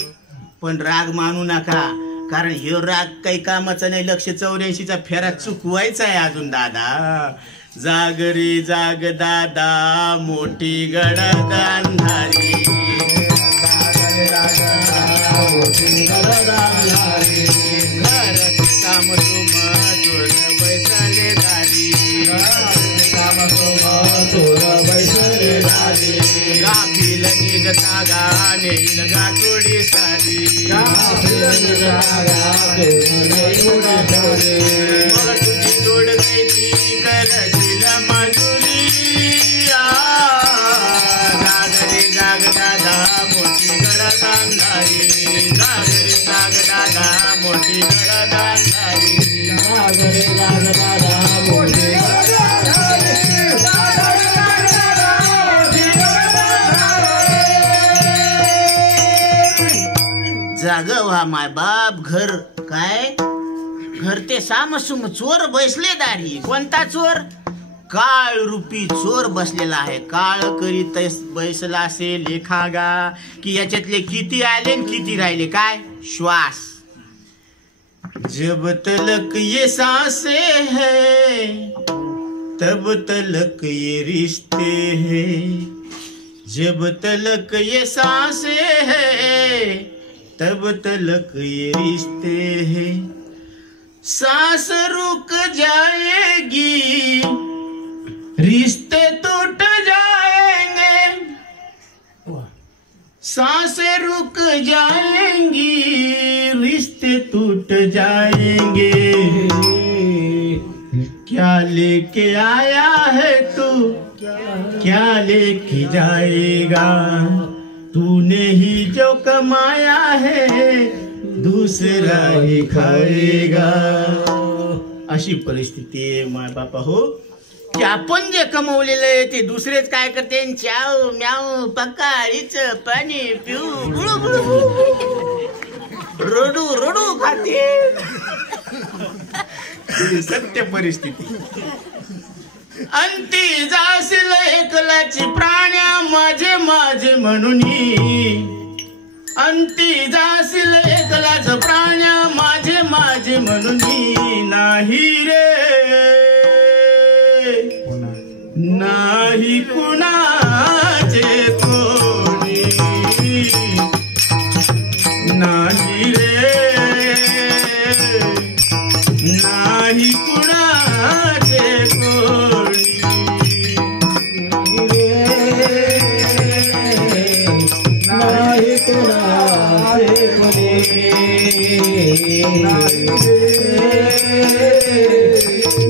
पण राग मानू नका, कारण हे राग काही कामाचा नाही. 184चा फेरा चुकवायचा आहे अजून दादा. जाग रे जाग दादा मोठी गडद अंधारी, घर काम तुम चोर बैसले दारी, गाफील निघता गाणे गा थोडी सारी, मग तुझी जोड कैती करशील माजुरी. जाग रे जाग दादा मोठी गडद अंधारी, जाग रे जाग दादा मोठी गडद अंधारी, जाग रे जाग दादा मोठी गडद अंधारी. जाग व्हा माय बाप. घर काय? घर ते सामसुम चोर बैसले दारी. कोणता चोर? काळ रूपी चोर बसलेला आहे. काळ करीत बैसला असे लेखागा की याच्यातले किती आले आणि किती राहिले. काय? श्वास. जब तलक ये सांसे है तब तलक ये रिश्ते है, जब तलक ये सांसे है तब तलक ये रिश्ते हैं. सांस रुक जाएगी रिश्ते टूट जाएंगे, सांसें रुक जाएंगी रिश्ते टूट जाएंगे. क्या लेके आया है तू, क्या लेके जाएगा, तूने ही जो कमाया है दूसरा ही खाएगा. अशी परिस्थिती आहे माय बापा हो, की आपण जे कमवलेलं आहे ते दुसरेच काय करते. च्याव म्याव पकाळीच पाणी पिऊ गुळू गुळू रडू रडू खाते. सत्य परिस्थिती. अंती जाशील एकलाची प्राण्या माझे माझे म्हणून, अंती जाशील एकलाच प्राण्या माझे माझे म्हणून. नाही रे नाही कुणाचे कोणी, नाही रे नाही कुणाचे कोणी, नाही कुणाचे कोणी,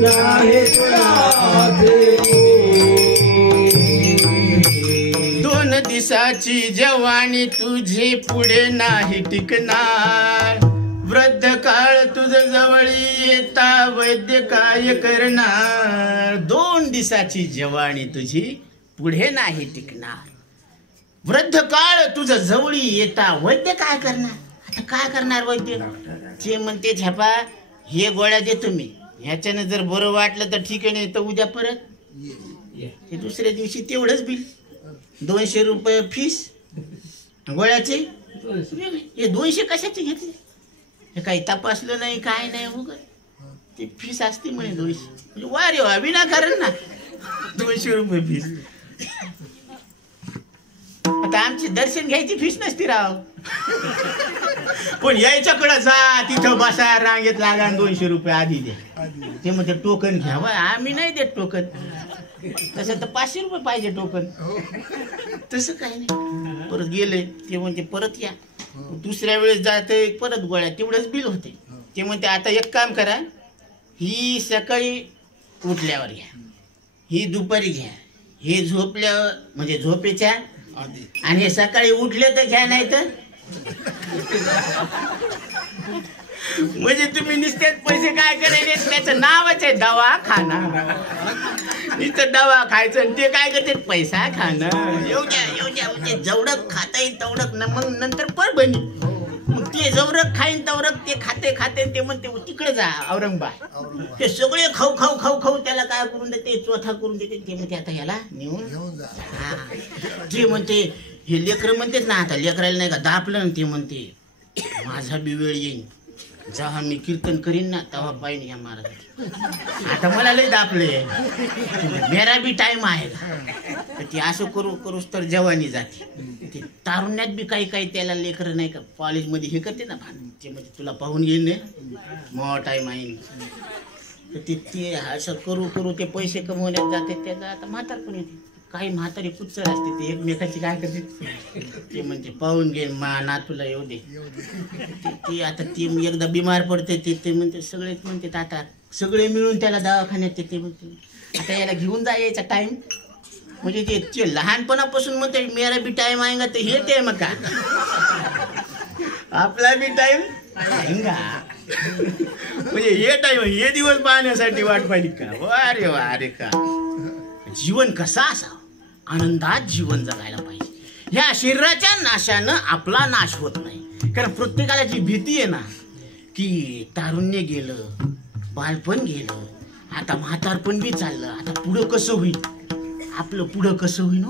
नाही कुणाचे. दोन दिवसाची जवानी तुझे पुढे नाही टिकणार, वृद्ध काळ तुझ तुझं जवळी येता वैद्य काय करणार, 2 दिवसाची जवानी तुझी पुढे नाही टिकणार. वृद्ध काळ तुझं जवळी येता वैद्य काय करणार. आता काय करणार वैद्य, ते म्हणते झ्यापा हे गोळ्या देतो मी, ह्याच्यानं जर बरं वाटलं तर ठीक आहे, नाही तर उद्या परत. हे दुसऱ्या दिवशी तेवढंच बिल, 200 रुपये फीस, गोळ्याचे हे 200 कशाचे घेतले, हे काही तपासलं नाही काय नाही, उग ते फीस असते म्हणे 200. म्हणजे वा रे वा, विनाकारण ना 200 रुपये फीस. आता आमची दर्शन घ्यायची फीस नसती राव, पण यायच्याकडं जा, तिथं बसा, रांगेत लागा, 200 रुपये आधी द्या. ते म्हणते टोकन घ्यावा, आम्ही नाही देत टोकन. तसं तर 500 रुपये पाहिजे टोकन. तसं काही नाही. परत गेले ते म्हणते परत या, दुसऱ्या वेळेस जाते परत गोळ्या, तेवढंच बिल होते. ते म्हणते आता एक काम करा, ही सकाळी उठल्यावर घ्या, ही दुपारी घ्या, हे झोपल्यावर म्हणजे झोपेच्या, आणि हे सकाळी उठले तर घ्या, नाही तर म्हणजे तुम्ही निस्त्यात पैसे काय करायचे, त्याचं नावच आहे दवाखाना. नुसतं दवा खायचं आणि ते काय करते पैसा खाणं. येऊ द्या जेवढं खाता येईल तेवढं, मग नंतर परभणी, मग ते जेवढं खाईन तेवढं ते खाते ते म्हणते तिकडे जा औरंगाबाद, ते सगळे खाऊ त्याला काय करून देते, चोथा करून देते. ते म्हणते आता ह्याला नेऊन हा, ते म्हणते हे लेकरं म्हणतेच ना, आता लेकरायला नाही का दापलं, ते म्हणते माझा बी वेळ येईन, जेव्हा मी कीर्तन करीन ना तेव्हा पाहिजे या महाराज, आता मला लय दापले, मेरा बी टाइम आहे का. ती असं करूच तर जवानी जाते. ते तारुण्यात बी काही त्याला लेकरं नाही का कॉलेजमध्ये हे करते ना, ते म्हणजे तुला पाहून घेईन नाही मग टाइम आहे. तर ते असं करू ते पैसे कमवण्यात जाते. त्याचा आता म्हातारपण येते. काही म्हातारी कुच्चर असते, ते एकमेकाची काय करते, ते म्हणते पाहून घे नातूला येऊ दे. ते आता ती एकदा बिमार पडते, ते म्हणते सगळे म्हणते आता सगळे मिळून त्याला दवाखान्यात ते म्हणते आता याला घेऊन जायचा टाइम. म्हणजे ते लहानपणापासून म्हणते मेरा बी टाइम आहे का, तर हे ते मग का आपला बी टाइम म्हणजे हे टाइम, हे दिवस पाहण्यासाठी वाट पाहिली का. अरे का जीवन कसा असावं, आनंदात जीवन जगायला पाहिजे. ह्या शरीराच्या नाशानं आपला नाश होत नाही. कारण प्रत्येकाला जी भीती आहे ना, की तारुण्य गेलं, बालपण गेलं, आता म्हातारपण बी चाललं, आता पुढं कसं होईल, आपलं पुढं कसं होईल.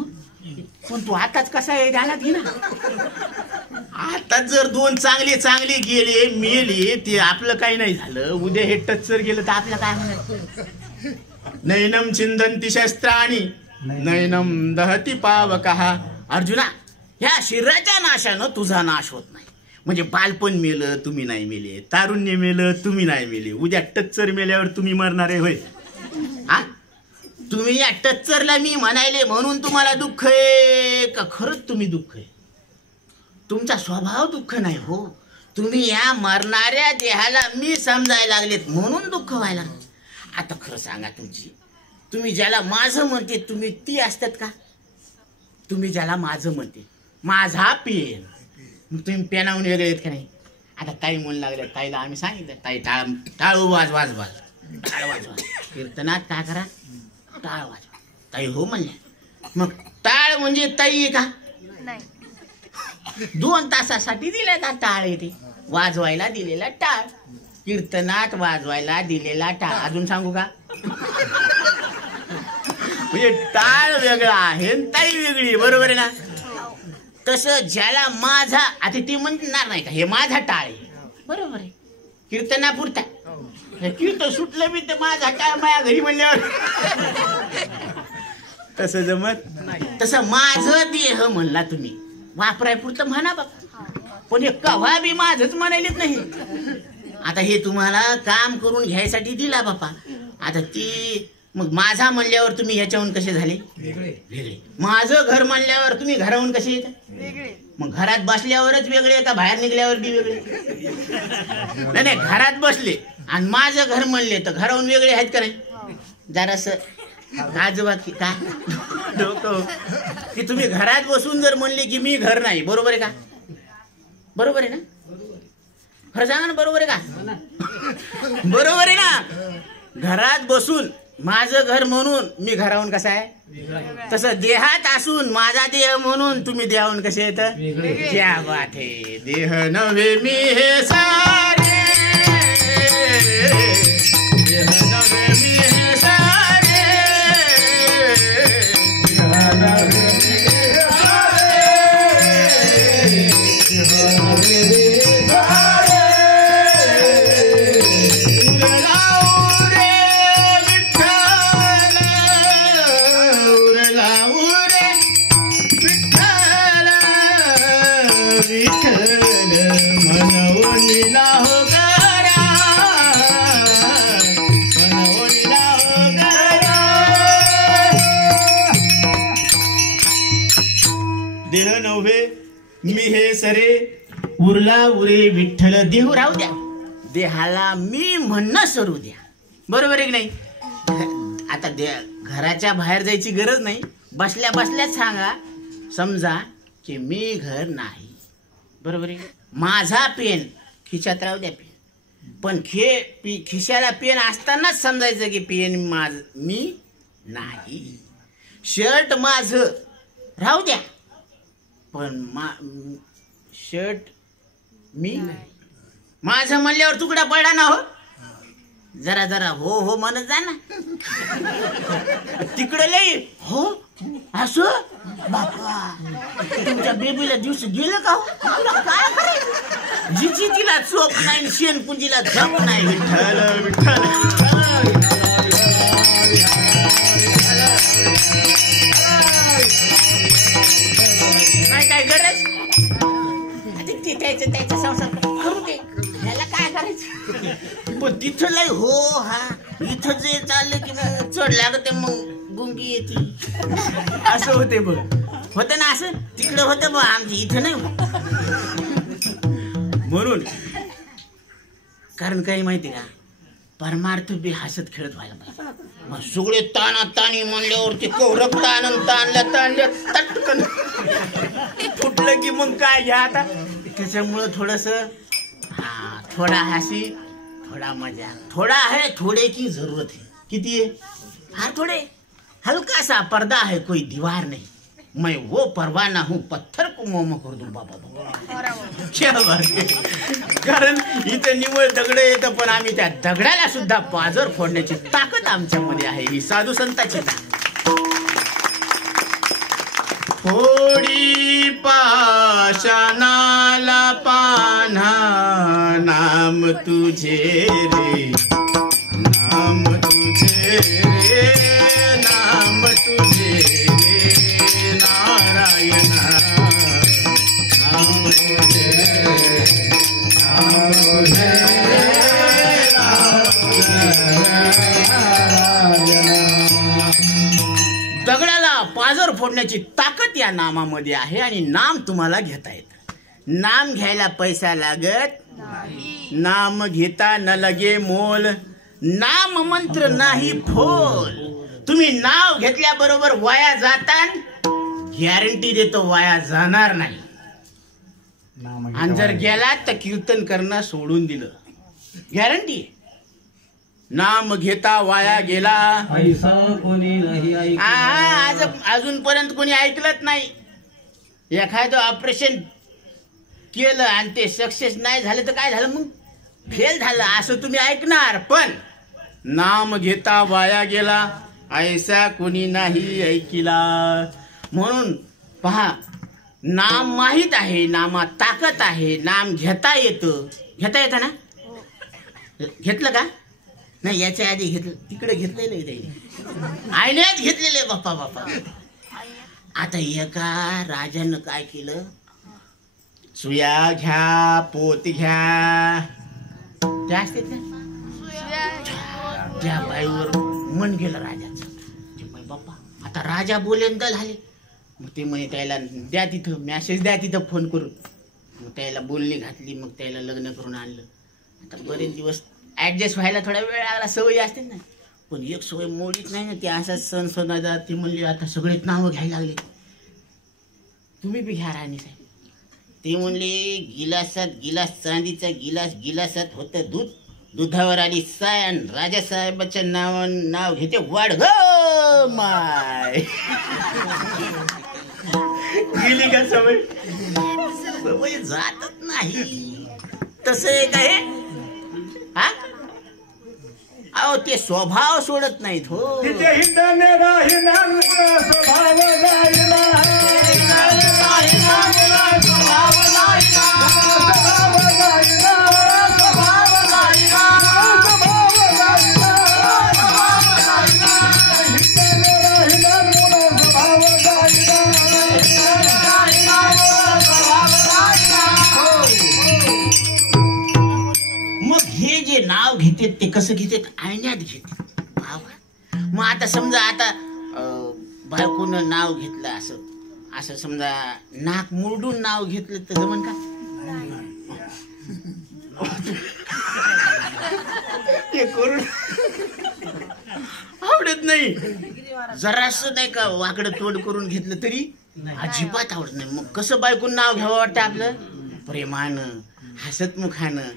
पण तू आताच कसा आहे ध्यानात घे ना. आता जर 2 चांगले गेले मेले, ते आपलं काही नाही झालं, उद्या हे टचर गेलं तर आपलं काय होणार. नैनम छिंदंती शस्त्राणी नैनम दहती पावकः. अर्जुना, ह्या शरीराच्या नाशानं तुझा नाश होत नाही. म्हणजे बालपण मेलं तुम्ही नाही मेले, तारुण्य मेलं तुम्ही नाही मेले, उद्या टच्चर मेल्यावर तुम्ही मरणार आहे होय. हा, तुम्ही या टच्चरला मी म्हणायले म्हणून तुम्हाला दुःख आहे का खरंच तुम्ही दुःख आहे. तुमचा स्वभाव दुःख नाही हो, तुम्ही या मरणाऱ्या देहाला मी समजायला लागलेत म्हणून दुःख व्हायला. आता खरं सांगा, तुम्ही ज्याला माझं म्हणते तुम्ही ती असतात का. तुम्ही ज्याला माझं म्हणते माझा पेन, मग तुम्ही पेनावून वेगळे आहेत का नाही. आता ताई म्हणू लागल्या, ताईला आम्ही सांगितलं ताई टाळू वाज कीर्तनात काय करा, टाळ वाजवा. ताई हो म्हणल्या. मग टाळ म्हणजे ताई का, 2 तासासाठी दिलेला टाळ येते, वाजवायला दिलेला टाळ, कीर्तनात वाजवायला दिलेला टाळ. अजून सांगू का, म्हणजे टाळ वेगळा आहे ताई वेगळी, बरोबर आहे ना. तसं ज्याला माझा, आता ते म्हणणार नाही का हे माझा टाळ आहे, बरोबर आहे, कीर्तनापुरता. कीर्तन सुटलं मी तर माझा टाळ माझ्या घरी म्हणल्यावर तसं जमत नाही. तसं माझं देह म्हणला तुम्ही, वापराय पुरतं म्हणा बाबा, पण हे कव्हा बी माझंच म्हणायलेच नाही. आता हे तुम्हाला काम करून घ्यायसाठी दिला बापा. आता ती मग माझा म्हणल्यावर तुम्ही ह्याच्याहून कसे झाले वेगळे. माझं घर म्हणल्यावर तुम्ही घराहून कसे येत वेगळे. मग घरात बसल्यावरच वेगळे का बाहेर निघल्यावर बी वेगळे. नाही घरात बसले आणि माझं घर म्हणले तर घराहून वेगळे आहेत का नाही. जरासं आजोबा की काय डोकं की तुम्ही घरात बसून जर म्हणले की मी घर नाही, बरोबर आहे का, बरोबर आहे ना. खरं सांगा ना, बरोबर आहे का? बरोबर आहे ना. घरात बसून माझं घर म्हणून मी घराहून कसा आहे, तसं देहात असून माझा देह म्हणून तुम्ही देहाहून कसे येत. क्या बात है. देह नव्हे मी हे सारे, देह नव्हे मी हे सारे, देह नव्हे मी हे सारे, देह नव्हे मी हे सारे. देह नव्हे मी हे सरे, उरला उरे विठ्ठल. देहू राहू द्या, देहाला मी म्हणणं सरू द्या. बरोबर आहे की नाही? आता घराच्या बाहेर जायची गरज नाही. बसल्या बसल्याच सांगा, समजा की मी घर नाही. बरोबर आहे. माझा पेन खिशात राहू द्या, पेन पण खिशाला पेन असतानाच समजायचं की पेन मी नाही. शर्ट माझं राहू द्या, पण शर्ट मी माझं म्हणल्यावर तुकडा पडला ना. हो, जरा जरा हो हो म्हणत जा ना. तिकडे लई हो असं. बापा, तुमच्या बेबीला दिवस गेलं का? काय करायचं? जिची तिला चोप नाही, शेणपुंजीला झप नाही. विठ्ठल विठ्ठल. नाही काय गरज, त्याचा संसार करू दे, ह्याला काय करायचं. पण तिथं लय हो हा, इथं जे चाललं की चढ लागते मग गुंगी येते. असं होते बघ. होतं ना असं, तिकडं होतं बघ, आमच्या इथं नाही. म्हणून कारण काही माहिती का, परमार्थ बी हसत खेळत व्हायला पाहिजे. मग सगळे ताना ताणी म्हणल्यावर ते कौरक ताणल्या तटकन फुटलं की मग काय घ्या आता. त्याच्यामुळं थोडस थोडा हसी, थोडा मजा, थोड़ा है थोड़े की जरूरत है. किती है? हाँ थोड़े. हल्का सा पर्दा है, कोई दीवार नहीं. मैं वो परवाना हूँ, पत्थर को मोम कर दूं. बाबा क्या बात है. कारण इथे निवळ दगड येतं, पण आम्ही त्या दगडाला सुद्धा पाजर फोडण्याची ताकद आमच्यामध्ये आहे. ही साधू संताची ताकद. थोडी पाषाणाला पान्हा, नाम तुझे रे, नाम तुझे रे, नाम तुझे रे नारायणा, नाम तुझे रे, नाम तुझे रे, नाम तुझे दगडाला पाजर फोडण्याची ताकद या नामामध्ये आहे. आणि नाम तुम्हाला घेता येतं. नाम घ्यायला पैसा लागत नाही. नाम घेता न लगे मोल, नाम मंत्र नाही फोल. तुम्ही नाव घेतल्याबरोबर वाया जाता, गॅरंटी देतो वाया जाणार नाही. आणि जर गेला तर कीर्तन करणं सोडून दिलं, गॅरंटी. नाम घेता वाया गेला, कोणी नाही. अजूनपर्यंत कोणी ऐकलंच नाही. एखादं ऑपरेशन केलं आणि ते सक्सेस नाही झालं तर काय झालं, मग फेल झालं असं तुम्ही ऐकणार. पण नाम घेता वाया गेला ऐसा कोणी नाही ऐकिला. म्हणून पहा, नाम माहित आहे, नामात ताकद आहे. नाम घेता येतं. घेता येतं ना? घेतलं का? नाही, याच्या आधी घेतलं, तिकडे घेतलेलं आहे, आयण्यात घेतलेले. बाप्पा बाप्पा. आता एका राजानं काय केलं, सुया घ्या, पोत घ्या, त्या असते त्या बाईवर मन गेलं राजाचं. बाप्पा आता राजा बोलेंदा झाले. मग ते म्हणे त्याला द्या तिथं मॅसेज द्या, तिथं फोन करून. मग त्याला बोलणी घातली, मग त्याला लग्न करून आणलं. आता बरेच दिवस ऍडजस्ट व्हायला थोडा वेळ लागला, सवय असते ना. पण एक सवय मोडीच नाही ना. ते असाच सण सणाचा ती म्हणली आता सगळेच नावं घ्यायला लागले. तुम्ही बी घ्या राणी साहेब, ती म्हणली गिलासात गिलास चांदीचा गिलास गिलासात होतं दूध दुधावर आली साय आणि राजासाहेबाच्या नाव घेते वाढ ग माय. गेली का सवय सवय जातच नाही. तसं एक आहे हा. अहो ते स्वभाव सोडत नाहीत हो. तिथे हिंडाने राहिना स्वभाव जाईना. मग हे जे नाव घेतात ते कसं घेतात आयण्यात घेतात. मग आता समजा आता बायकोनं नाव घेतलं असं समजा नाक मुरडून नाव घेतलं तर जमन का. हे करून आवडत नाही. जरासं नाही का वाकडं तोड करून घेतलं तरी अजिबात आवडत नाही. मग कसं बायकोनं नाव घ्यावं वाटतं आपलं प्रेमानं हसतमुखानं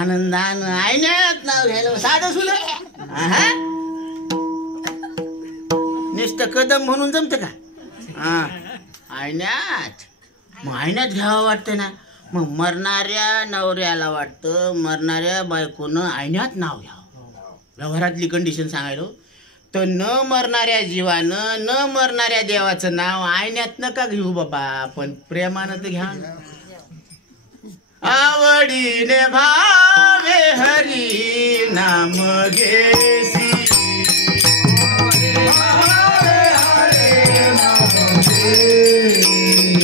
आनंदानं आयण्यात नाव घ्यायला साधं सुलं नुसतं कदम म्हणून जमतं का. हा आयण्यात मग आयण्यात घ्यावं वाटतं ना. मग मरणाऱ्या नवऱ्याला वाटतं मरणाऱ्या बायकोनं आयण्यात नाव घ्यावं. व्यवहारातली कंडिशन सांगायलो तर न मरणाऱ्या जीवानं न मरणाऱ्या देवाचं नाव आयण्यात नका घेऊ बाबा पण प्रेमानं तर घ्या. आवडीने भावे हरी नाम घेसी.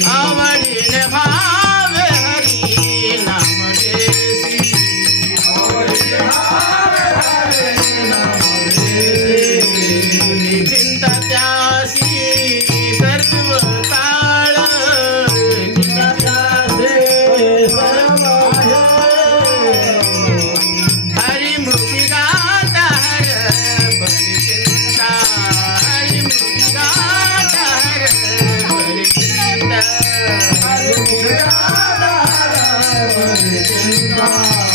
आवडीने भावे हरी नाम घेसी. चिंता त्यासी सर्व काळ Hare